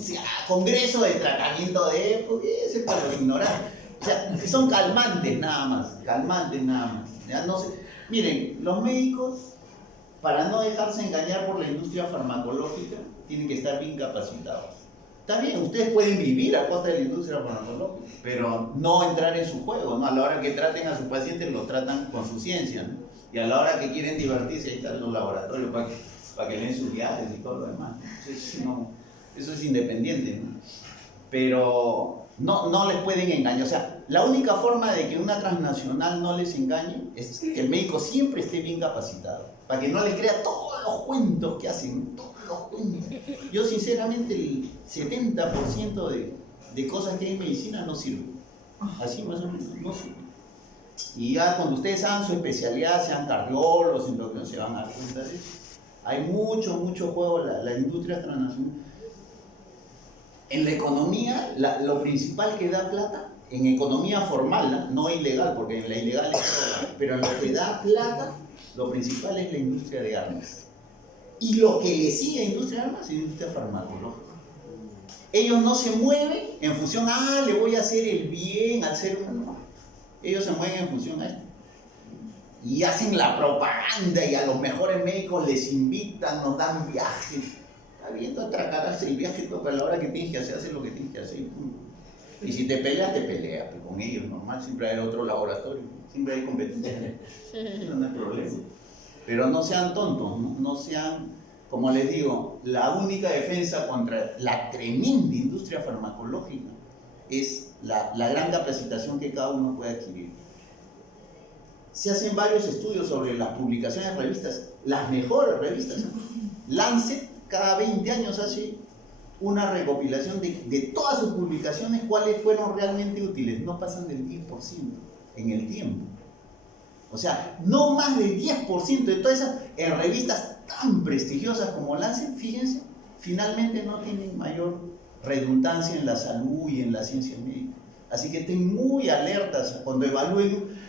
congreso de tratamiento de EPOC, ese es para los ignorantes. O sea, son calmantes nada más, ¿ya? No sé. Miren, los médicos, para no dejarse engañar por la industria farmacológica, tienen que estar bien capacitados. Está bien, ustedes pueden vivir a costa de la industria farmacológica, pero no entrar en su juego, ¿no? A la hora que traten a sus pacientes, los tratan con su ciencia, ¿no? Y a la hora que quieren divertirse, ahí están los laboratorios para que leen sus viajes y todo lo demás. Entonces, no, eso es independiente, ¿no? Pero no les pueden engañar. O sea, la única forma de que una transnacional no les engañe es que el médico siempre esté bien capacitado, para que no les crea todos los cuentos que hacen, todos los cuentos. Yo sinceramente el 70% de cosas que hay en medicina no sirven. Así más o menos, no sirven. Y ya cuando ustedes hagan su especialidad, sean cardiólogos, entonces se van a dar cuenta de eso. Hay mucho juego, la industria transnacional. En la economía, lo principal que da plata, en economía formal, no ilegal, porque en la ilegal es todo, pero en lo que da plata, lo principal es la industria de armas. Y lo que le sigue a la industria de armas es la industria farmacológica. Ellos no se mueven en función a, le voy a hacer el bien al ser humano. Ellos se mueven en función a esto. Y hacen la propaganda y a los mejores médicos les invitan, nos dan viajes. Está viendo atracarse el viaje, pero a la hora que tienes que hacer, haces lo que tienes que hacer. Y si te peleas, te peleas pues, con ellos, normal. Siempre hay otro laboratorio, siempre hay competencia. No hay problema. Pero no sean tontos, no sean, como les digo, la única defensa contra la tremenda industria farmacológica es la gran capacitación que cada uno puede adquirir. Se hacen varios estudios sobre las publicaciones de revistas, las mejores revistas. Lancet cada 20 años hace una recopilación de todas sus publicaciones, cuáles fueron realmente útiles. No pasan del 10% en el tiempo. O sea, no más del 10% de todas esas en revistas tan prestigiosas como Lancet, fíjense, finalmente no tienen mayor redundancia en la salud y en la ciencia médica. Así que estén muy alertas cuando evalúen,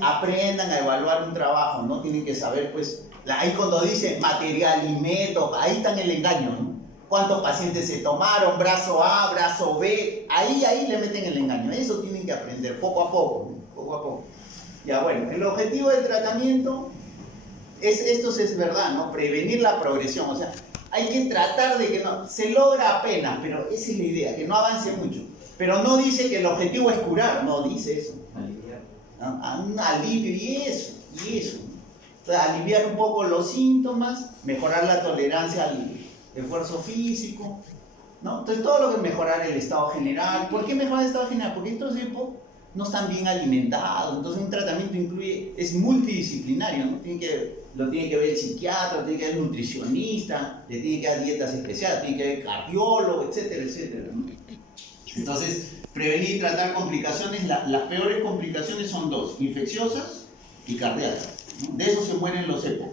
aprendan a evaluar un trabajo, ¿no? Tienen que saber, pues, ahí cuando dice material y método, ahí está el engaño, ¿no? ¿Cuántos pacientes se tomaron? Brazo A, brazo B, ahí le meten el engaño. Eso tienen que aprender poco a poco, ¿no? Poco a poco. Ya bueno, el objetivo del tratamiento esto es verdad, ¿no? Prevenir la progresión, o sea, hay que tratar de que no, se logra apenas, pero esa es la idea, que no avance mucho. Pero no dice que el objetivo es curar, no dice eso. Aliviar. ¿No? Un alivio y eso. O sea, aliviar un poco los síntomas, mejorar la tolerancia al esfuerzo físico, ¿no? Entonces todo lo que es mejorar el estado general. ¿Por qué mejorar el estado general? Porque estos tipos no están bien alimentados, entonces un tratamiento es multidisciplinario, ¿no? Lo tiene que ver el psiquiatra, tiene que ver el nutricionista, le tiene que dar dietas especiales, tiene que ver el cardiólogo, etcétera, etcétera, ¿no? Entonces, prevenir y tratar complicaciones, las peores complicaciones son dos, infecciosas y cardíacas, ¿no? De eso se mueren los EPOC,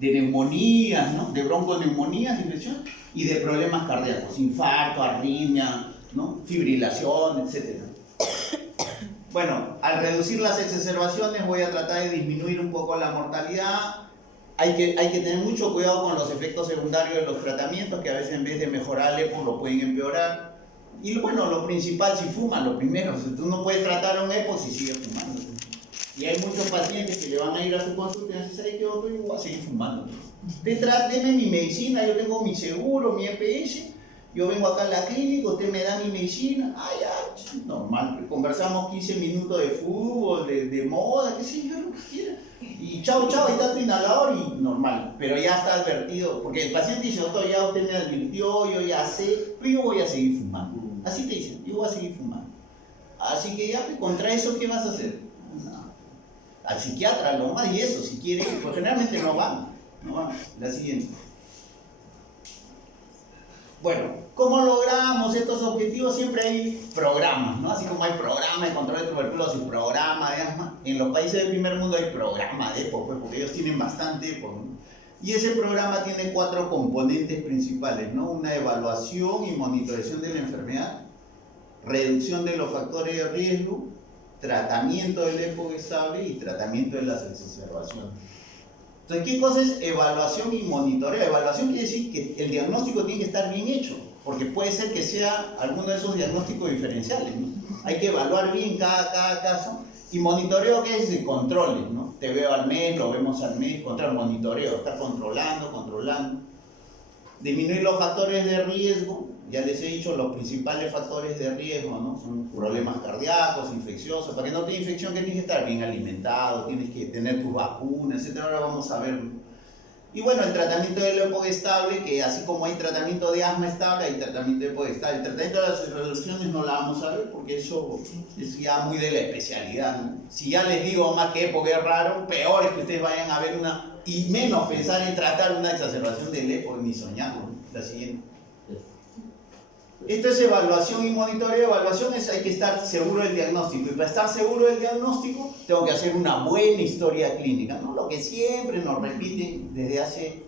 de neumonías, ¿no? De bronconeumonías, infección, y de problemas cardíacos, infarto, arritmia, ¿no? Fibrilación, etcétera. Bueno, al reducir las exacerbaciones voy a tratar de disminuir un poco la mortalidad. Hay que tener mucho cuidado con los efectos secundarios de los tratamientos, que a veces en vez de mejorar el EPO lo pueden empeorar. Y bueno, lo principal, si fuman, lo primero, tú no puedes tratar a un EPO si sigues fumando. Y hay muchos pacientes que le van a ir a su consulta y dicen, ¿sabes qué? Yo voy a seguir fumando. Deme mi medicina, yo tengo mi seguro, mi EPS. Yo vengo acá a la clínica, usted me da mi medicina, ya, normal, conversamos 15 minutos de fútbol, de moda, qué sé yo, lo que quiera. Y chao, ahí está tu inhalador y normal, pero ya está advertido, porque el paciente dice, doctor, ya usted me advirtió, yo ya sé, pero yo voy a seguir fumando. Así te dicen, yo voy a seguir fumando. Así que ya, contra eso, ¿qué vas a hacer? No. Al psiquiatra, lo más, y eso, si quiere, pues generalmente no van. La siguiente. Bueno, ¿cómo logramos estos objetivos? Siempre hay programas, ¿no? Así como hay programa de control de tuberculosis, programa de asma. En los países del primer mundo hay programa de EPO, pues, porque ellos tienen bastante EPO, ¿no? Y ese programa tiene 4 componentes principales, ¿no? Una evaluación y monitorización de la enfermedad, reducción de los factores de riesgo, tratamiento del EPO estable y tratamiento de las exacerbaciones. Entonces, ¿qué cosa es evaluación y monitoreo? Evaluación quiere decir que el diagnóstico tiene que estar bien hecho, porque puede ser que sea alguno de esos diagnósticos diferenciales, ¿no? Hay que evaluar bien cada caso. Y monitoreo, ¿qué es? Controles, ¿no? Te veo al mes, lo vemos al mes, control, monitoreo, estar controlando. Disminuir los factores de riesgo, ya les he dicho los principales factores de riesgo, ¿no? Son problemas cardíacos, infecciosos. Para que no tenga infección, que tienes que estar bien alimentado, tienes que tener tus vacunas, etc. Ahora vamos a verlo. Y bueno, el tratamiento del EPOC estable, que así como hay tratamiento de asma estable, hay tratamiento de EPOC estable. El tratamiento de las resoluciones no la vamos a ver porque eso es ya muy de la especialidad, ¿no? Si ya les digo más que EPOC es raro, peor es que ustedes vayan a ver una, y menos pensar en tratar una exacerbación del EPOC, ni soñarlo, ¿no? La siguiente. Esto es evaluación y monitoreo. Evaluación es hay que estar seguro del diagnóstico. Y para estar seguro del diagnóstico, tengo que hacer una buena historia clínica, ¿no? Lo que siempre nos repiten desde hace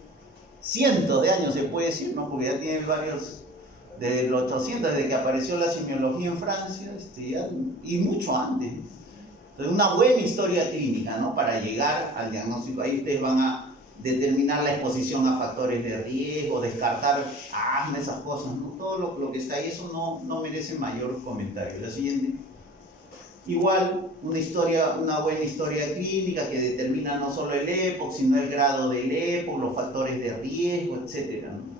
cientos de años, se puede decir, ¿no? Porque ya tienen varios, desde los 800, desde que apareció la semiología en Francia, y mucho antes. Entonces, una buena historia clínica, ¿no? Para llegar al diagnóstico. Ahí ustedes van a determinar la exposición a factores de riesgo, descartar asma, esas cosas, ¿no? Todo lo que está ahí, eso no merece mayor comentario. La siguiente. Igual, una buena historia clínica que determina no solo el EPOC, sino el grado del EPOC, los factores de riesgo, etc., ¿no?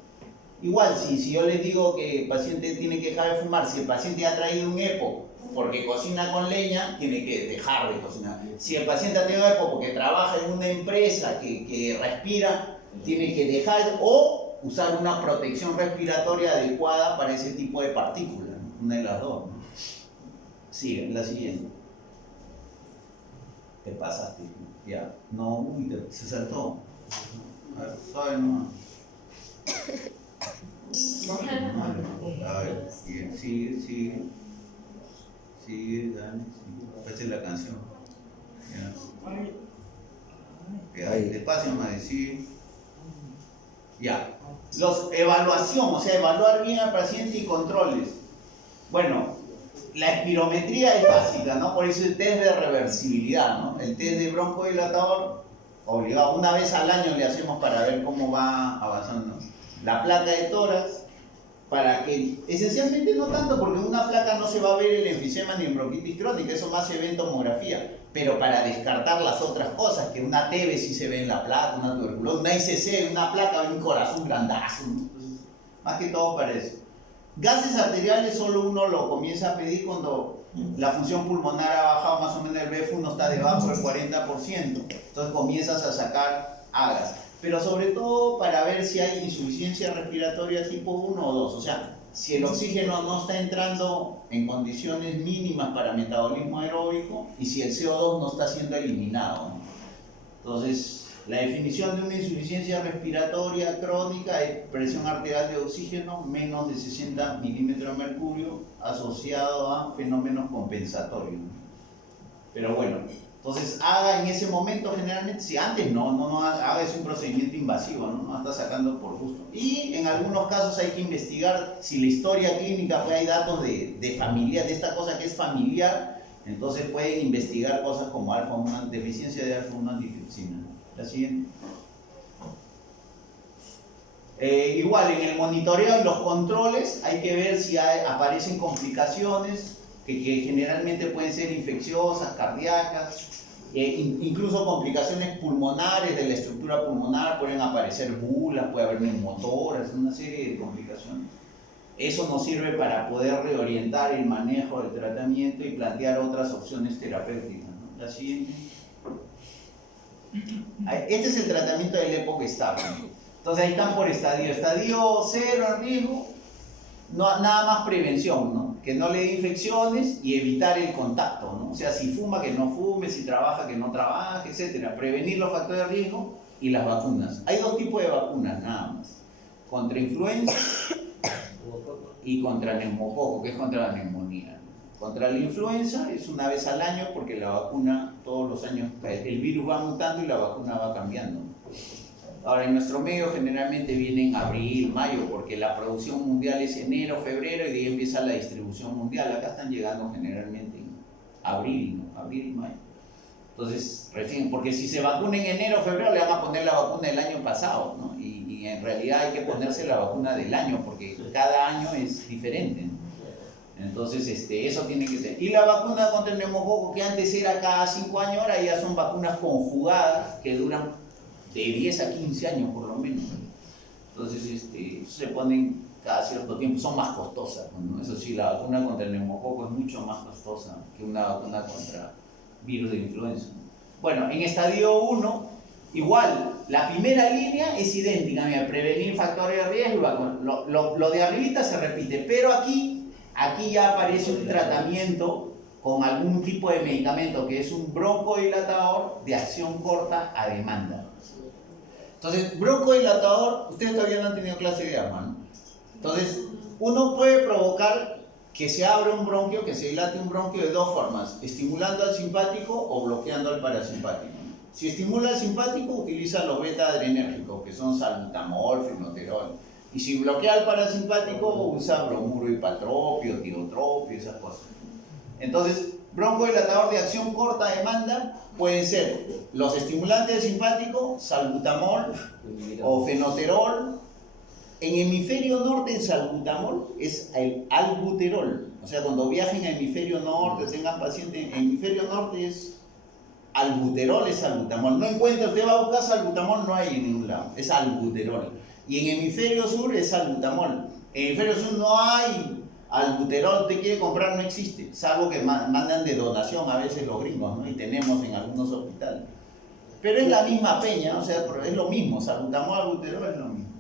Igual, si yo les digo que el paciente tiene que dejar de fumar, si el paciente ha traído un EPOC porque cocina con leña, tiene que dejar de cocinar. Si el paciente ha tenido EPOC porque trabaja en una empresa que respira, tiene que dejar o usar una protección respiratoria adecuada para ese tipo de partículas, ¿no? Una de las dos, ¿no? Sigue, la siguiente. Te pasaste, ya. No, uy, se saltó. A ver, suave nomás. A ver, sigue, dale, sigue. Esta es la canción. Ya. Despacio nomás, sigue. Ya. Evaluación, o sea, evaluar bien al paciente y controles. Bueno, la espirometría es básica, ¿no? Por eso el test de reversibilidad, ¿no? El test de broncodilatador, obligado. Una vez al año le hacemos para ver cómo va avanzando. La placa de tórax, para que, esencialmente no tanto, porque en una placa no se va a ver el enfisema ni en bronquitis crónica, eso más se ve en tomografía, pero para descartar las otras cosas, que una TB sí se ve en la placa, una tuberculosis, una ICC, una placa, un corazón grandazo, más que todo para eso. Gases arteriales solo uno lo comienza a pedir cuando la función pulmonar ha bajado más o menos, el BF1 está debajo del 40%, entonces comienzas a sacar agas. Pero sobre todo para ver si hay insuficiencia respiratoria tipo 1 o 2, o sea, si el oxígeno no está entrando en condiciones mínimas para metabolismo aeróbico y si el CO2 no está siendo eliminado, ¿no? Entonces, la definición de una insuficiencia respiratoria crónica es presión arterial de oxígeno menos de 60 milímetros de mercurio asociado a fenómenos compensatorios. Pero bueno, entonces AGA en ese momento generalmente, si antes no, AGA es un procedimiento invasivo, no está sacando por gusto. Y en algunos casos hay que investigar si la historia clínica, pues hay datos de familia, de esta cosa que es familiar, entonces pueden investigar cosas como alfa-1, deficiencia de alfa-1 antitripsina. La siguiente. Igual en el monitoreo y los controles hay que ver si aparecen complicaciones que generalmente pueden ser infecciosas, cardíacas, incluso complicaciones pulmonares de la estructura pulmonar, pueden aparecer bulas, puede haber neumotoras, una serie de complicaciones. Eso nos sirve para poder reorientar el manejo del tratamiento y plantear otras opciones terapéuticas, ¿no? La siguiente. Este es el tratamiento del EPOC estable. Entonces ahí están por estadio. Estadio 0 en riesgo, nada más prevención, ¿no? Que no le dé infecciones y evitar el contacto, ¿no? O sea, si fuma, que no fume, si trabaja, que no trabaje, etc. Prevenir los factores de riesgo y las vacunas. Hay dos tipos de vacunas, nada más. Contra influenza y contra neumococo, que es contra la neumonía. Contra la influenza es una vez al año porque la vacuna todos los años, el virus va mutando y la vacuna va cambiando. Ahora en nuestro medio generalmente viene en abril, mayo, porque la producción mundial es enero, febrero y de ahí empieza la distribución mundial. Acá están llegando generalmente en abril, ¿no? Abril, mayo. Entonces, recién, porque si se vacuna en enero, febrero, le van a poner la vacuna del año pasado, ¿no? Y en realidad hay que ponerse la vacuna del año porque cada año es diferente, ¿no? Entonces, eso tiene que ser. Y la vacuna contra el neumococo, que antes era cada 5 años, ahora ya son vacunas conjugadas que duran de 10 a 15 años por lo menos. Entonces, se ponen cada cierto tiempo, son más costosas, ¿no? Eso sí, la vacuna contra el neumococo es mucho más costosa que una vacuna contra virus de influenza. Bueno, en estadio 1, igual, la primera línea es idéntica, mira, prevenir factores de riesgo, lo de arribita se repite, pero aquí ya aparece un tratamiento con algún tipo de medicamento que es un broncodilatador de acción corta a demanda. Entonces, broncodilatador, ustedes todavía no han tenido clase de asma, ¿no? Entonces, Uno puede provocar que se abra un bronquio, que se dilate un bronquio de dos formas, estimulando al simpático o bloqueando al parasimpático. Si estimula al simpático, utiliza los beta-adrenérgicos, que son salbutamol, fenoterol. Y si bloquea al parasimpático, usa bromuro hipatropio, tirotropio, esas cosas. Entonces, broncodilatador de acción corta demanda pueden ser los estimulantes del simpático, salbutamol o fenoterol. En hemisferio norte, el salbutamol es el albuterol. O sea, cuando viajen a hemisferio norte, tengan pacientes en hemisferio norte, es albuterol, es salbutamol. No encuentra, usted va a buscar salbutamol, no hay en ningún lado, es albuterol. Y en hemisferio sur es salbutamol. En hemisferio sur no hay albuterol, te quiere comprar, no existe, salvo que mandan de donación a veces los gringos, ¿no? Y tenemos en algunos hospitales. Pero es la misma peña, o sea, es lo mismo, salbutamol, albuterol es lo mismo.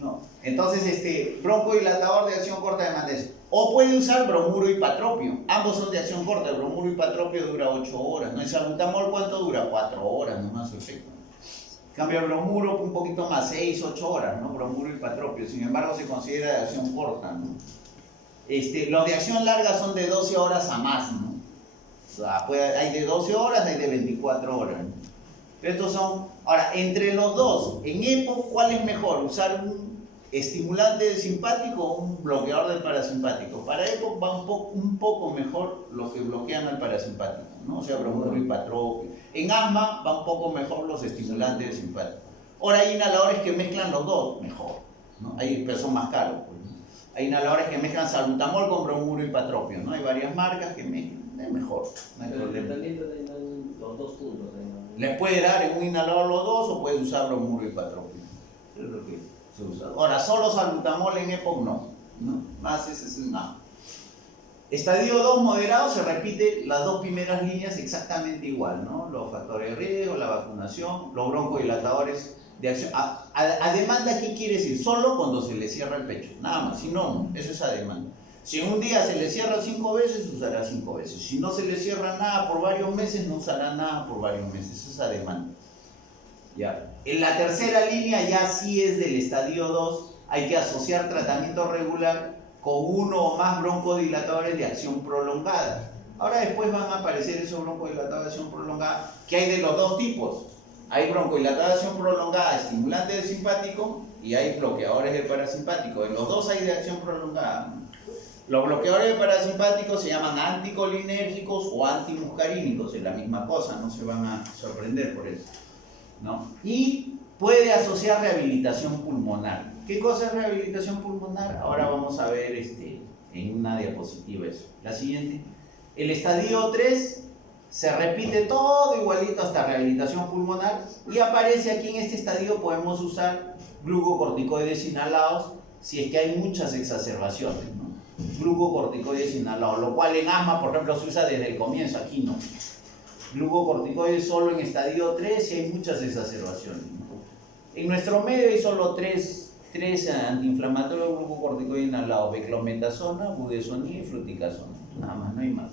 No. Entonces, broncodilatador de acción corta demanda es, o puede usar bromuro hipatropio, ambos son de acción corta, el bromuro hipatropio dura 8 horas, ¿no? El salbutamol, ¿cuánto dura? 4 horas, no más su efecto. Cambia el bromuro un poquito más, 6, 8 horas, ¿no? Bromuro hipatropio, sin embargo se considera de acción corta, ¿no? Los de acción larga son de 12 horas a más, ¿no? O sea, hay de 12 horas, hay de 24 horas, ¿no? Estos son, ahora, entre los dos, en EPO, ¿cuál es mejor? ¿Usar un estimulante del simpático o un bloqueador del parasimpático? Para EPO va un poco mejor los que bloquean al parasimpático, ¿no? O sea, bromuro hipatropio. En asma va un poco mejor los estimulantes del simpático. Ahora hay inhaladores que mezclan los dos, mejor, ¿no? Pero son más caros, pues, ¿no? Hay inhaladores que mezclan salbutamol con bromuro hipatropio, ¿no? Hay varias marcas que mezclan, es mejor, no hay problema. Los dos puntos. Les puede dar en un inhalador los dos o puedes usar bromuro hipatropio. Es lo que se usa. Ahora, solo salbutamol en EPOC no. Más ese es nada. Estadio 2 moderado se repite las dos primeras líneas exactamente igual, ¿no? Los factores de riesgo, la vacunación, los broncodilatadores de acción. A demanda, ¿qué quiere decir? Solo cuando se le cierra el pecho, nada más. Si no, eso es a demanda. Si en un día se le cierra 5 veces, usará 5 veces. Si no se le cierra nada por varios meses, no usará nada por varios meses. Eso es a demanda. Ya. En la tercera línea ya sí es del estadio 2. Hay que asociar tratamiento regular con uno o más broncodilatadores de acción prolongada. Ahora después van a aparecer esos broncodilatadores de acción prolongada, que hay de los dos tipos. Hay broncodilatadores de acción prolongada, estimulantes del simpático, y hay bloqueadores del parasimpático. En los dos hay de acción prolongada. Los bloqueadores del parasimpático se llaman anticolinérgicos o antimuscarínicos, es la misma cosa, no se van a sorprender por eso, ¿no? Y puede asociar rehabilitación pulmonar. ¿Qué cosa es rehabilitación pulmonar? Ahora vamos a ver en una diapositiva eso. La siguiente. El estadio 3 se repite todo igualito hasta rehabilitación pulmonar y aparece aquí en este estadio podemos usar glucocorticoides inhalados si es que hay muchas exacerbaciones, ¿no? Glucocorticoides inhalados, lo cual en asma, por ejemplo, se usa desde el comienzo, aquí no. Glucocorticoides solo en estadio 3 y hay muchas exacerbaciones, ¿no? En nuestro medio hay solo tres antiinflamatorios glucocorticoides inhalados: beclometasona, budesonida y fluticasona, nada más, no hay más.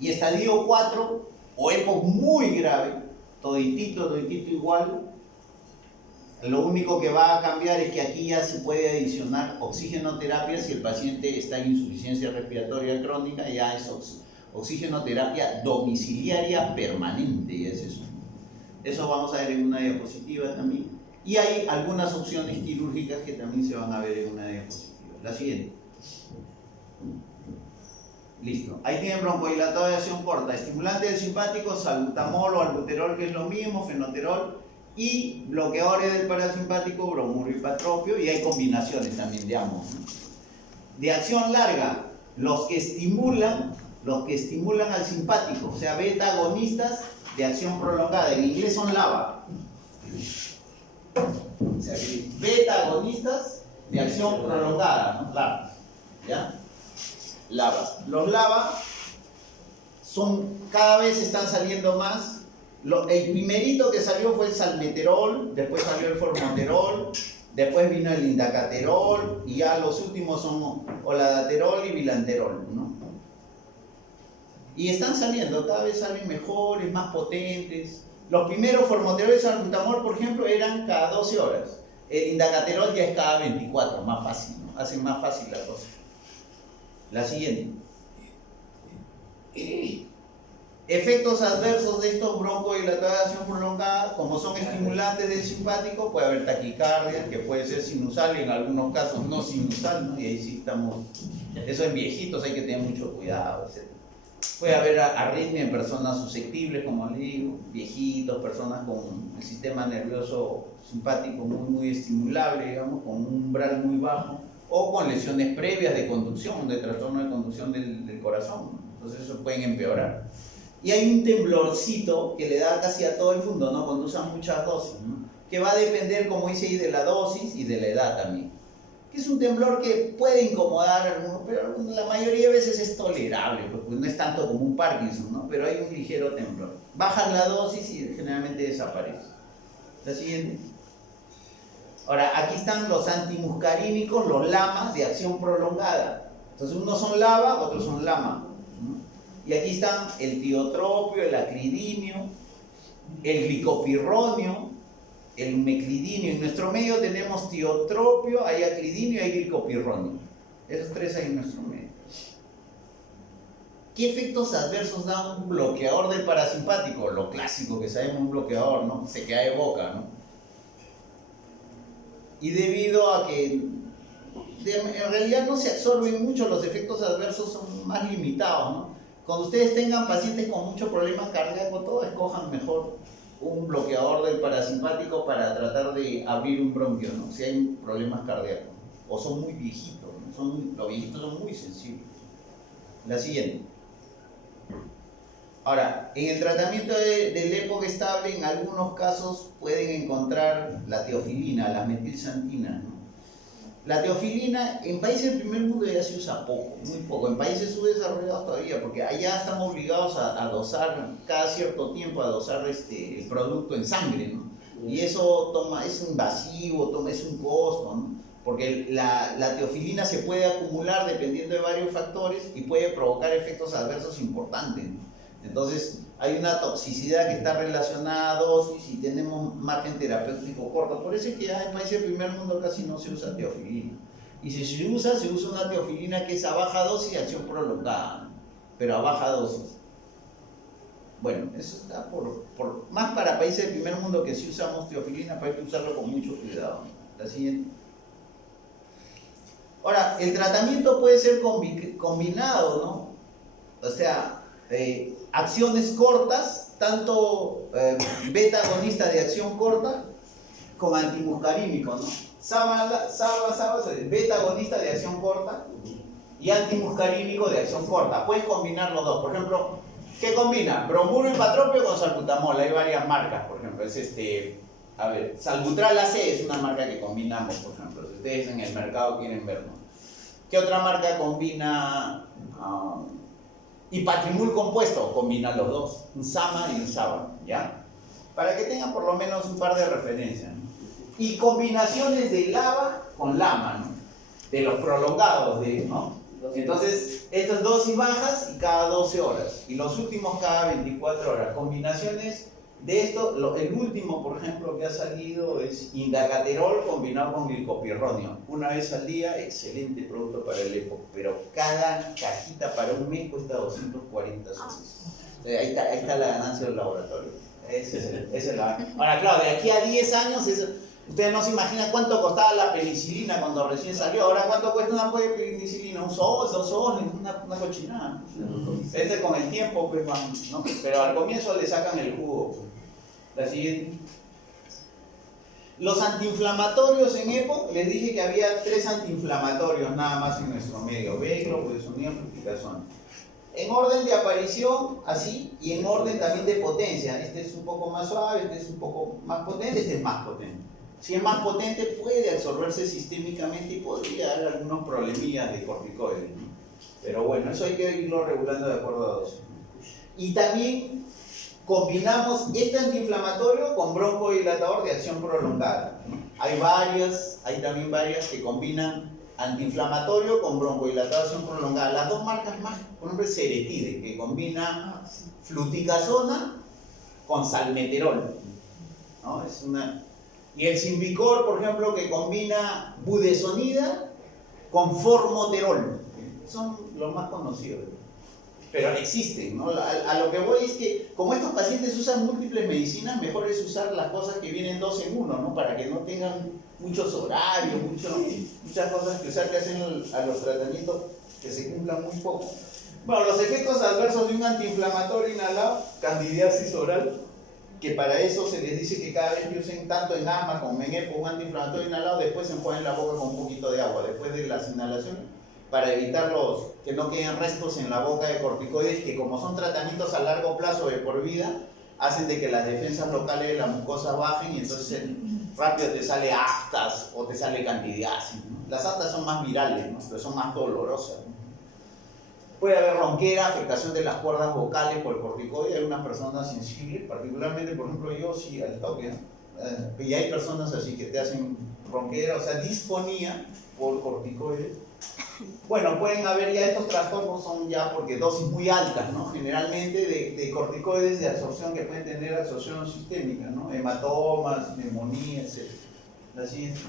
Y estadio 4, o EPOC muy grave, toditito igual. Lo único que va a cambiar es que aquí ya se puede adicionar oxigenoterapia si el paciente está en insuficiencia respiratoria crónica, ya es oxigenoterapia domiciliaria permanente, ya es eso. Eso vamos a ver en una diapositiva también. Y hay algunas opciones quirúrgicas que también se van a ver en una diapositiva. La siguiente. Listo. Ahí tienen broncodilatador de acción corta, estimulante del simpático, salbutamol o albuterol, que es lo mismo, fenoterol, y bloqueadores del parasimpático, bromuro hipatropio, y hay combinaciones también de ambos, ¿no? De acción larga, los que estimulan al simpático, o sea, beta agonistas de acción prolongada, en inglés son LABA. O sea, beta agonistas de acción prolongada, ¿no? LABA, ¿ya? LABA. Los LABA cada vez están saliendo más. El primerito que salió fue el salmeterol, después salió el formoterol, después vino el indacaterol y ya los últimos son oladaterol y bilanterol, ¿no? Y están saliendo, cada vez salen mejores, más potentes. Los primeros formoterol y salbutamol, por ejemplo, eran cada 12 horas. El indacaterol ya es cada 24, más fácil, ¿no? Hacen más fácil la cosa. La siguiente. Efectos adversos de estos broncodilatación prolongada, como son estimulantes del simpático, puede haber taquicardia, que puede ser sinusal y en algunos casos no sinusal, ¿no? Y ahí sí estamos, eso en viejitos hay que tener mucho cuidado, etc. Puede haber arritmia en personas susceptibles, como les digo, viejitos, personas con el sistema nervioso simpático muy estimulable, digamos, con un umbral muy bajo, o con lesiones previas de conducción, de trastorno de conducción del corazón, ¿no? Entonces eso pueden empeorar. Y hay un temblorcito que le da casi a todo el mundo, ¿no? Cuando usan muchas dosis, ¿no? Que va a depender, como dice ahí, de la dosis y de la edad también. Que es un temblor que puede incomodar a algunos, pero la mayoría de veces es tolerable, pues no es tanto como un Parkinson, ¿no? Pero hay un ligero temblor. Bajas la dosis y generalmente desaparece. La siguiente. Ahora, aquí están los antimuscarínicos, los LAMA de acción prolongada. Entonces, unos son LAMA, otros son LAMA. Y aquí están el tiotropio, el acridinio, el glicopirronio, el meclidinio. En nuestro medio tenemos tiotropio, hay acridinio y hay glicopirronio. Esos tres hay en nuestro medio. ¿Qué efectos adversos da un bloqueador del parasimpático? Lo clásico que sabemos, un bloqueador, ¿no? Se queda de boca, ¿no? Y debido a que en realidad no se absorben mucho, los efectos adversos son más limitados, ¿no? Cuando ustedes tengan pacientes con mucho problema cardíaco, todo escojan mejor un bloqueador del parasimpático para tratar de abrir un bronquio, ¿no? Si hay problemas cardíacos o son muy viejitos, ¿no? Los viejitos son muy sensibles. La siguiente. Ahora, en el tratamiento del EPOC estable, en algunos casos pueden encontrar la teofilina, la metilsantina, ¿no? La teofilina en países del primer mundo ya se usa poco, muy poco. En países subdesarrollados todavía, porque allá están obligados a dosar cada cierto tiempo, a dosar el producto en sangre, ¿no? Y eso es invasivo, es un costo, ¿no? Porque la teofilina se puede acumular dependiendo de varios factores y puede provocar efectos adversos importantes, ¿no? Entonces, hay una toxicidad que está relacionada a dosis y tenemos margen terapéutico corto. Por eso es que ya en países del primer mundo casi no se usa teofilina. Y si se usa una teofilina que es a baja dosis y acción prolongada, ¿no? Pero a baja dosis. Bueno, eso está más para países del primer mundo que sí usamos teofilina, pero hay que usarlo con mucho cuidado. La siguiente. Ahora, el tratamiento puede ser combinado, ¿no? O sea, acciones cortas, tanto beta agonista de acción corta con antimuscarínico, ¿no? Beta agonista de acción corta y antimuscarínico de acción corta. Puedes combinar los dos. Por ejemplo, ¿qué combina? Bromuro y patropio con salbutamol. Hay varias marcas, por ejemplo. Salbutral AC es una marca que combinamos, por ejemplo. Si ustedes en el mercado quieren verlo. ¿Qué otra marca combina? Y patrimul compuesto, combina los dos, un SAMA y un SABA, ¿ya? Para que tengan por lo menos un par de referencias, ¿no? Y combinaciones de LABA con LAMA, ¿no? De los prolongados, ¿no? Entonces, estas dosis bajas y cada 12 horas, y los últimos cada 24 horas. Combinaciones de esto, el último, por ejemplo, que ha salido es indacaterol combinado con glicopirronio. Una vez al día, excelente producto para el EPOC, pero cada cajita para un mes cuesta 240 soles. Ahí está la ganancia del laboratorio. Esa es la... Ahora, claro, de aquí a 10 años, ustedes no se imaginan cuánto costaba la penicilina cuando recién salió. Ahora, ¿cuánto cuesta una penicilina? ¿1 sol, 2 soles? Una cochinada. Con el tiempo, pues, ¿no? Pero al comienzo le sacan el jugo. La siguiente. Los antiinflamatorios en EPOC, les dije que había 3 antiinflamatorios nada más en nuestro medio: Beclo, budesonida, fluticasona. En orden de aparición, así, y en orden también de potencia. Este es un poco más suave, este es un poco más potente, este es más potente. Si es más potente, puede absorberse sistémicamente y podría dar algunos problemillas de corticoides, ¿no? Pero bueno, eso hay que irlo regulando de acuerdo a dosis. Y también combinamos este antiinflamatorio con broncodilatador de acción prolongada. Hay también varias que combinan antiinflamatorio con broncodilatador de acción prolongada. Las dos marcas más, por ejemplo, es Ceretide, que combina fluticasona con salmeterol, ¿no? Y el Simbicor, por ejemplo, que combina budesonida con formoterol. Son los más conocidos. Pero existen, ¿no? A lo que voy es que, como estos pacientes usan múltiples medicinas, mejor es usar las cosas que vienen dos en uno, ¿no? Para que no tengan muchos horarios, muchas cosas que usar que hacen a los tratamientos que se cumplan muy poco. Bueno, los efectos adversos de un antiinflamatorio inhalado, candidiasis oral, que para eso se les dice que cada vez que usen tanto en asma como en EPO un antiinflamatorio inhalado, después se enjuaguen la boca con un poquito de agua, después de las inhalaciones, para evitar que no queden restos en la boca de corticoides, que como son tratamientos a largo plazo de por vida, hacen de que las defensas locales de la mucosa bajen y entonces rápido te sale aftas o te sale candidiasis, ¿no? Las aftas son más virales, ¿no? Pero son más dolorosas, ¿no? Puede haber ronquera, afectación de las cuerdas vocales por el corticoide. Hay unas personas sensibles, particularmente, por ejemplo, yo sí al toque, ¿no? Y hay personas así que te hacen ronquera, o sea, disfonía por corticoides. Bueno, pueden haber ya estos trastornos, son ya porque dosis muy altas, ¿no? Generalmente de corticoides de absorción que pueden tener absorción sistémica, ¿no? Hematomas, neumonía, etc. La siguiente.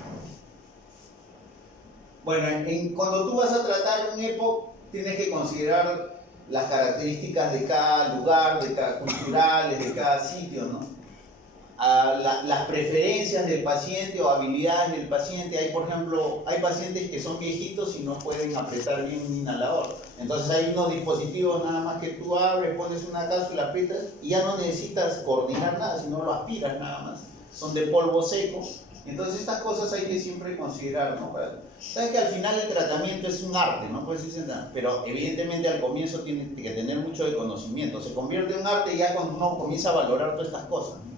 Bueno, cuando tú vas a tratar un EPO, tienes que considerar las características de cada lugar, de cada culturales, de cada sitio, ¿no? Las preferencias del paciente o habilidades del paciente. Hay, por ejemplo, hay pacientes que son viejitos y no pueden apretar bien un inhalador. Entonces hay unos dispositivos nada más que tú abres, pones una cápsula, aprietas y ya no necesitas coordinar nada, sino lo aspiras nada más. Son de polvo seco. Entonces estas cosas hay que siempre considerar, ¿no? Sabes que al final el tratamiento es un arte, ¿no? Puedes decir nada, pero evidentemente al comienzo tiene que tener mucho de conocimiento. Se convierte en un arte ya cuando uno comienza a valorar todas estas cosas, ¿no?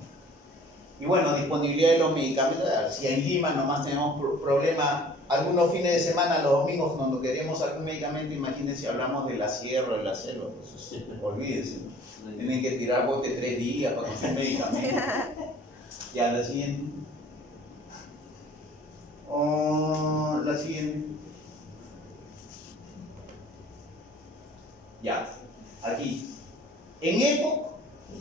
Y bueno, disponibilidad de los medicamentos. Si en Lima nomás tenemos problema algunos fines de semana, los domingos, cuando queremos algún medicamento, imagínense si hablamos de la sierra, de la selva, pues olvídense, ¿no? Tienen que tirar bote 3 días para conseguir medicamentos. Ya, la siguiente. La siguiente. Ya, aquí. En EPO,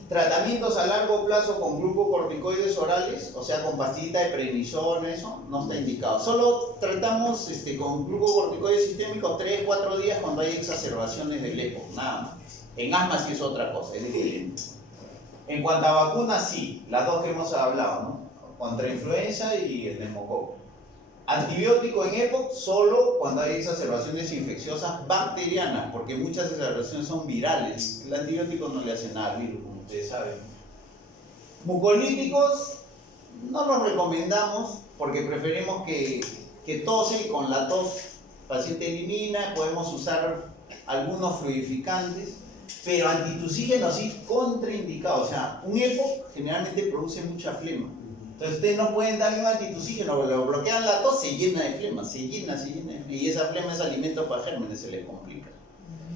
tratamientos a largo plazo con glucocorticoides orales, o sea, con pastillita de prednisona, eso no está indicado. Solo tratamos con glucocorticoides sistémicos 3-4 días cuando hay exacerbaciones del EPO, nada más. En asma sí es otra cosa, es diferente. En cuanto a vacunas, sí, las dos que hemos hablado, ¿no? Contra influenza y el neumococo. Antibiótico en EPO solo cuando hay exacerbaciones infecciosas bacterianas, porque muchas exacerbaciones son virales. El antibiótico no le hace nada al virus, como ustedes saben. Mucolíticos no los recomendamos porque preferimos que tosen. Con la tos el paciente elimina, podemos usar algunos fluidificantes, pero antitusígenos sí contraindicado. O sea, un EPO generalmente produce mucha flema. Entonces ustedes no pueden darle un antitusígeno, lo bloquean la tos, se llena de flema, se llena de flema, y esa flema es alimento para gérmenes, se les complica.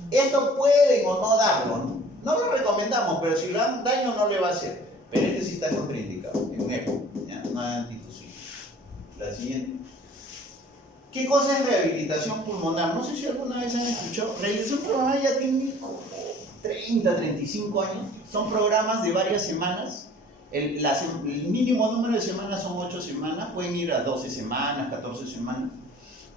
Esto pueden o no darlo, ¿no? No lo recomendamos, pero si le dan daño no le va a hacer. Pero este sí está contraindicado, en un EPO, ¿ya? No hay antitusígeno. La siguiente. ¿Qué cosa es rehabilitación pulmonar? No sé si alguna vez han escuchado. Rehabilitación pulmonar ya tiene como 30, 35 años. Son programas de varias semanas. El mínimo número de semanas son 8 semanas, pueden ir a 12 semanas, 14 semanas,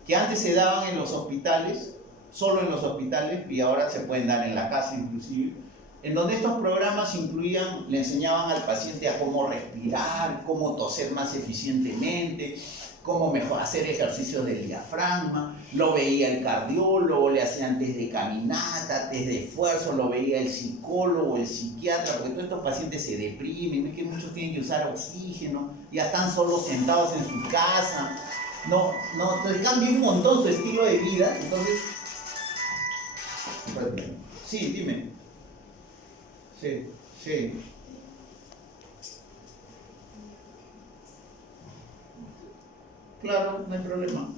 que antes se daban en los hospitales, solo en los hospitales, y ahora se pueden dar en la casa inclusive, en donde estos programas incluían, le enseñaban al paciente a cómo respirar, cómo toser más eficientemente, cómo mejor hacer ejercicios del diafragma. Lo veía el cardiólogo, le hacían test de caminata, test de esfuerzo, lo veía el psicólogo, el psiquiatra, porque todos estos pacientes se deprimen, es que muchos tienen que usar oxígeno, ya están solo sentados en su casa, entonces cambia un montón su estilo de vida. Entonces, sí, dime. Sí. Claro, no hay problema.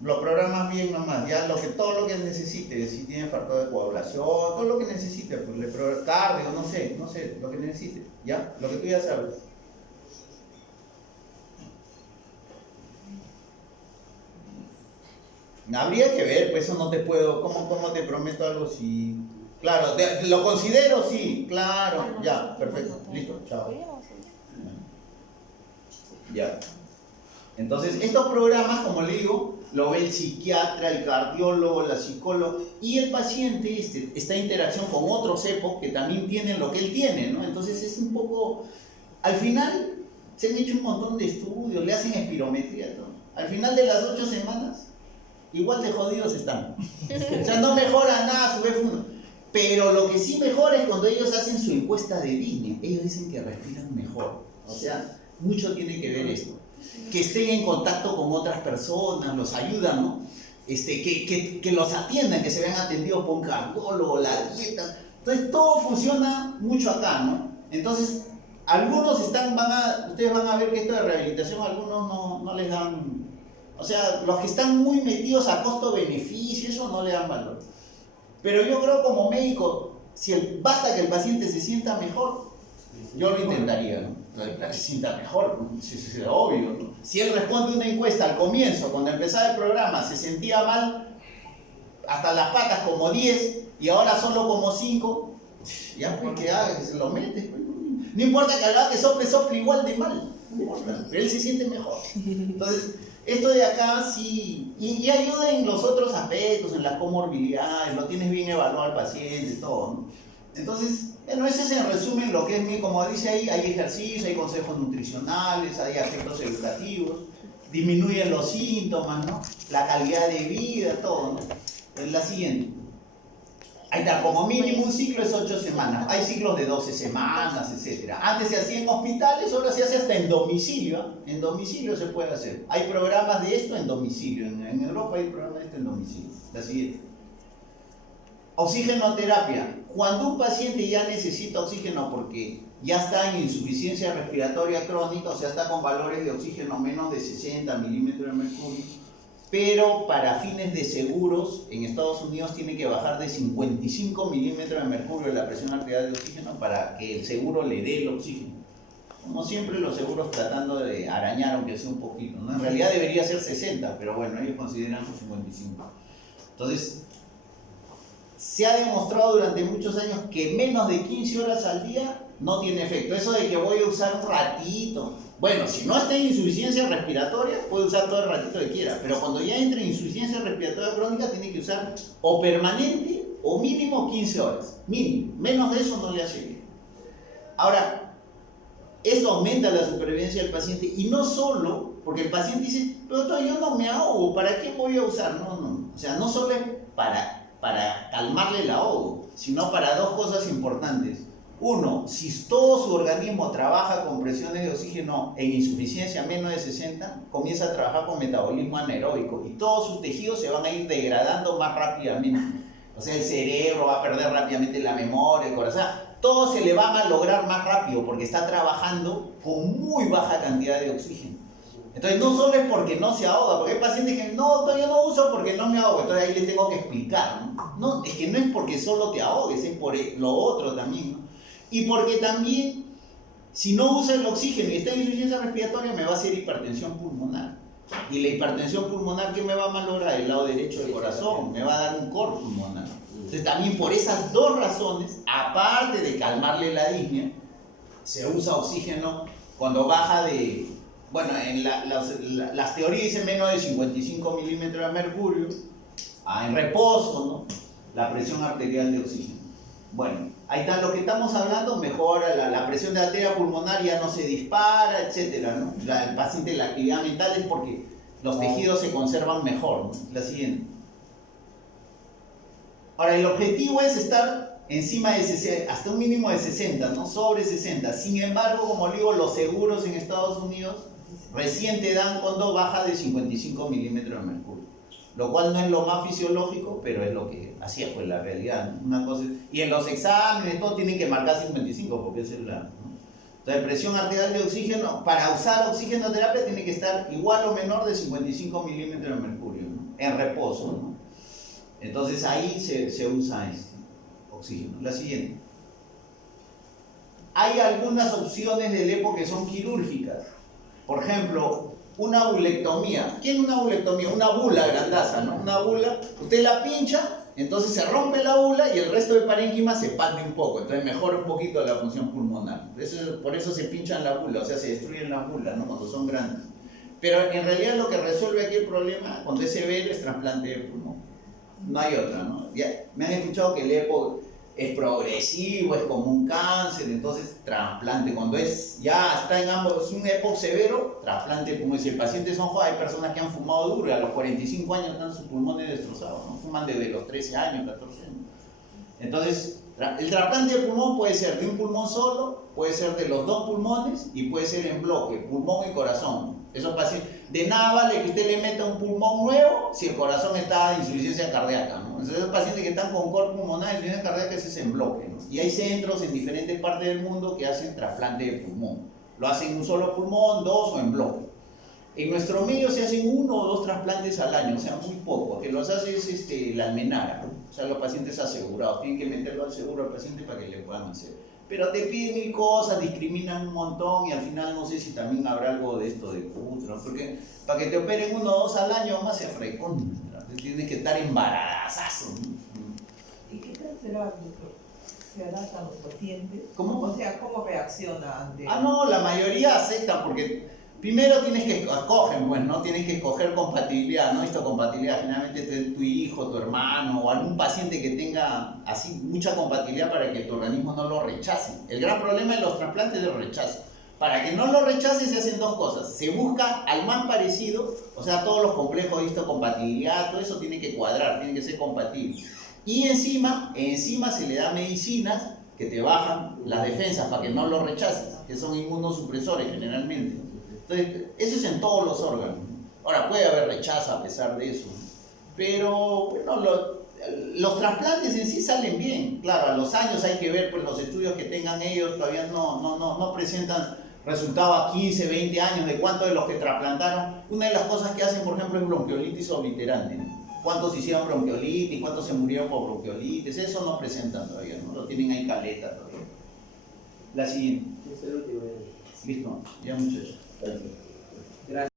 Lo programas bien nomás, ya todo lo que necesite, si tiene factor de coagulación, todo lo que necesite, pues cardio, no sé, lo que necesite, ya, lo que tú ya sabes. Habría que ver, pues eso no te puedo, ¿cómo te prometo algo si... Claro, lo considero, sí, claro, ya, perfecto, listo, chao. Ya. Entonces, estos programas, como le digo, lo ve el psiquiatra, el cardiólogo, la psicóloga, y el paciente está en interacción con otros EPOC que también tienen lo que él tiene, ¿no? Entonces es un poco, al final se han hecho un montón de estudios, le hacen espirometría, todo. Al final de las 8 semanas, igual de jodidos están. O sea, no mejora nada su F1. Pero lo que sí mejora es cuando ellos hacen su encuesta de Disney. Ellos dicen que respiran mejor. O sea, mucho tiene que ver esto. Que estén en contacto con otras personas, los ayudan, ¿no? Que los atiendan, que se vean atendidos por un cardiólogo, la dieta. Entonces todo funciona mucho acá, ¿no? Entonces, algunos ustedes van a ver que esto de rehabilitación, algunos no les dan, o sea, los que están muy metidos a costo-beneficio, eso no le dan valor. Pero yo creo como médico, basta que el paciente se sienta mejor, yo lo intentaría, ¿no? Que se sienta mejor, es obvio, ¿no? Si él responde una encuesta al comienzo, cuando empezaba el programa, se sentía mal, hasta las patas como 10, y ahora solo como 5, ya pues que haga, que se lo mete. No importa que haga que sople igual de mal, no importa, pero él se siente mejor. Entonces, esto de acá sí, y ayuda en los otros aspectos, en las comorbilidades, lo tienes bien evaluado al paciente, todo, ¿no? Entonces, bueno, ese es en resumen lo que es, como dice ahí, hay ejercicio, hay consejos nutricionales, hay aspectos educativos, disminuyen los síntomas, ¿no? La calidad de vida, todo, ¿no? Es la siguiente. Ahí está, como mínimo un ciclo es 8 semanas, hay ciclos de 12 semanas, etc. Antes se hacía en hospitales, ahora se hace hasta en domicilio, en domicilio se puede hacer. Hay programas de esto en domicilio, en Europa hay programas de esto en domicilio. La siguiente. Oxigenoterapia. Cuando un paciente ya necesita oxígeno porque ya está en insuficiencia respiratoria crónica, o sea, está con valores de oxígeno menos de 60 milímetros de mercurio, pero para fines de seguros, en Estados Unidos tiene que bajar de 55 milímetros de mercurio la presión arterial de oxígeno para que el seguro le dé el oxígeno. Como siempre, los seguros tratando de arañar, aunque sea un poquito, ¿no? En realidad debería ser 60, pero bueno, ellos consideran 55. Entonces, se ha demostrado durante muchos años que menos de 15 horas al día no tiene efecto. Eso de que voy a usar un ratito. Bueno, si no está en insuficiencia respiratoria, puede usar todo el ratito que quiera. Pero cuando ya entre en insuficiencia respiratoria crónica, tiene que usar o permanente o mínimo 15 horas. Mínimo. Menos de eso no le hace bien. Ahora, esto aumenta la supervivencia del paciente. Y no solo, porque el paciente dice, pero doctor, yo no me ahogo, ¿para qué voy a usar? No. O sea, no solo es para calmarle el ahogo, sino para dos cosas importantes. Uno, si todo su organismo trabaja con presiones de oxígeno en insuficiencia menos de 60, comienza a trabajar con metabolismo anaeróbico y todos sus tejidos se van a ir degradando más rápidamente. O sea, el cerebro va a perder rápidamente la memoria, el corazón, todo se le va a lograr más rápido porque está trabajando con muy baja cantidad de oxígeno. Entonces no solo es porque no se ahoga, porque hay pacientes que no, yo no uso porque no me ahogo, entonces ahí les tengo que explicar, ¿no? No, es que no es porque solo te ahogues, es por lo otro también, ¿no? Y porque también, si no usa el oxígeno y está en insuficiencia respiratoria, me va a hacer hipertensión pulmonar. Y la hipertensión pulmonar, ¿qué me va a malograr? El lado derecho del corazón, me va a dar un cor pulmonar. Entonces también por esas dos razones, aparte de calmarle la disnea, se usa oxígeno cuando baja de... Bueno, en las teorías dicen menos de 55 milímetros de mercurio, en reposo, ¿no? La presión arterial de oxígeno. Bueno, ahí está lo que estamos hablando, mejora la presión de arteria pulmonar, ya no se dispara, etcétera, ¿no? El paciente, la actividad mental es porque los tejidos se conservan mejor, ¿no? La siguiente. Ahora, el objetivo es estar encima de 60, hasta un mínimo de 60, ¿no? Sobre 60. Sin embargo, como digo, los seguros en Estados Unidos recién te dan cuando baja de 55 milímetros de mercurio. Lo cual no es lo más fisiológico, pero es lo que hacía pues la realidad, ¿no? Una cosa, y en los exámenes todo tienen que marcar 55 porque es la, ¿no? Entonces presión arterial de oxígeno, para usar oxigenoterapia tiene que estar igual o menor de 55 milímetros de mercurio, ¿no? En reposo, ¿no? Entonces ahí se usa oxígeno. La siguiente. Hay algunas opciones del EPO que son quirúrgicas. Por ejemplo, una bulectomía. ¿Qué es una bulectomía? Una bula grandaza, ¿no? Una bula, usted la pincha, entonces se rompe la bula y el resto del parénquima se expande un poco, entonces mejora un poquito la función pulmonar. Por eso se pinchan la bula, o sea, se destruyen las bulas, ¿no? Cuando son grandes. Pero en realidad lo que resuelve aquí el problema cuando es severo es trasplante de pulmón. No hay otra, ¿no? Ya, me han escuchado que el EPOC es progresivo, es como un cáncer, entonces trasplante. Cuando ya está en ambos, es un EPOC severo, trasplante de pulmón. Si el paciente son jóvenes, hay personas que han fumado duro y a los 45 años están sus pulmones destrozados, ¿no? Fuman desde los 13 años, 14 años. Entonces, el trasplante de pulmón puede ser de un pulmón solo, puede ser de los dos pulmones y puede ser en bloque, pulmón y corazón. Esos pacientes, de nada vale que usted le meta un pulmón nuevo si el corazón está en insuficiencia cardíaca, ¿no? Entonces, esos pacientes que están con cor pulmonar, insuficiencia cardíaca, ese es en bloque, ¿no? Y hay centros en diferentes partes del mundo que hacen trasplante de pulmón. Lo hacen en un solo pulmón, dos o en bloque. En nuestro medio se hacen 1 o 2 trasplantes al año, o sea, muy poco. Que los hace es la almenara, ¿no? O sea, los pacientes asegurados. Tienen que meterlo al seguro al paciente para que le puedan hacer. Pero te piden 1000 cosas, discriminan un montón y al final no sé si también habrá algo de esto de putra, ¿no? Porque para que te operen 1 o 2 al año más se recontra. Tienes que estar embarazazo, ¿no? ¿Y qué tal será, doctor? ¿Se adaptan los pacientes? ¿Cómo? O sea, ¿cómo reacciona ante...? No, la mayoría acepta porque primero tienes que escoger, pues, ¿no? Tienes que escoger compatibilidad, ¿no? Histocompatibilidad, finalmente tu hijo, tu hermano o algún paciente que tenga así mucha compatibilidad para que tu organismo no lo rechace. El gran problema de los trasplantes es el rechazo. Para que no lo rechace se hacen 2 cosas. Se busca al más parecido, o sea, todos los complejos de histocompatibilidad, todo eso tiene que cuadrar, tiene que ser compatible. Y encima se le da medicinas que te bajan las defensas para que no lo rechaces, que son inmunosupresores generalmente. Entonces, eso es en todos los órganos. Ahora, puede haber rechazo a pesar de eso, pero bueno, los trasplantes en sí salen bien. Claro, a los años hay que ver, pues los estudios que tengan ellos todavía no presentan resultados a 15, 20 años de cuántos de los que trasplantaron. Una de las cosas que hacen, por ejemplo, es bronquiolitis obliterante, ¿no? ¿Cuántos hicieron bronquiolitis? ¿Cuántos se murieron por bronquiolitis? Eso no presentan todavía, ¿no? Lo tienen ahí caleta todavía. La siguiente. Es el último. Listo, ya muchachos. Gracias.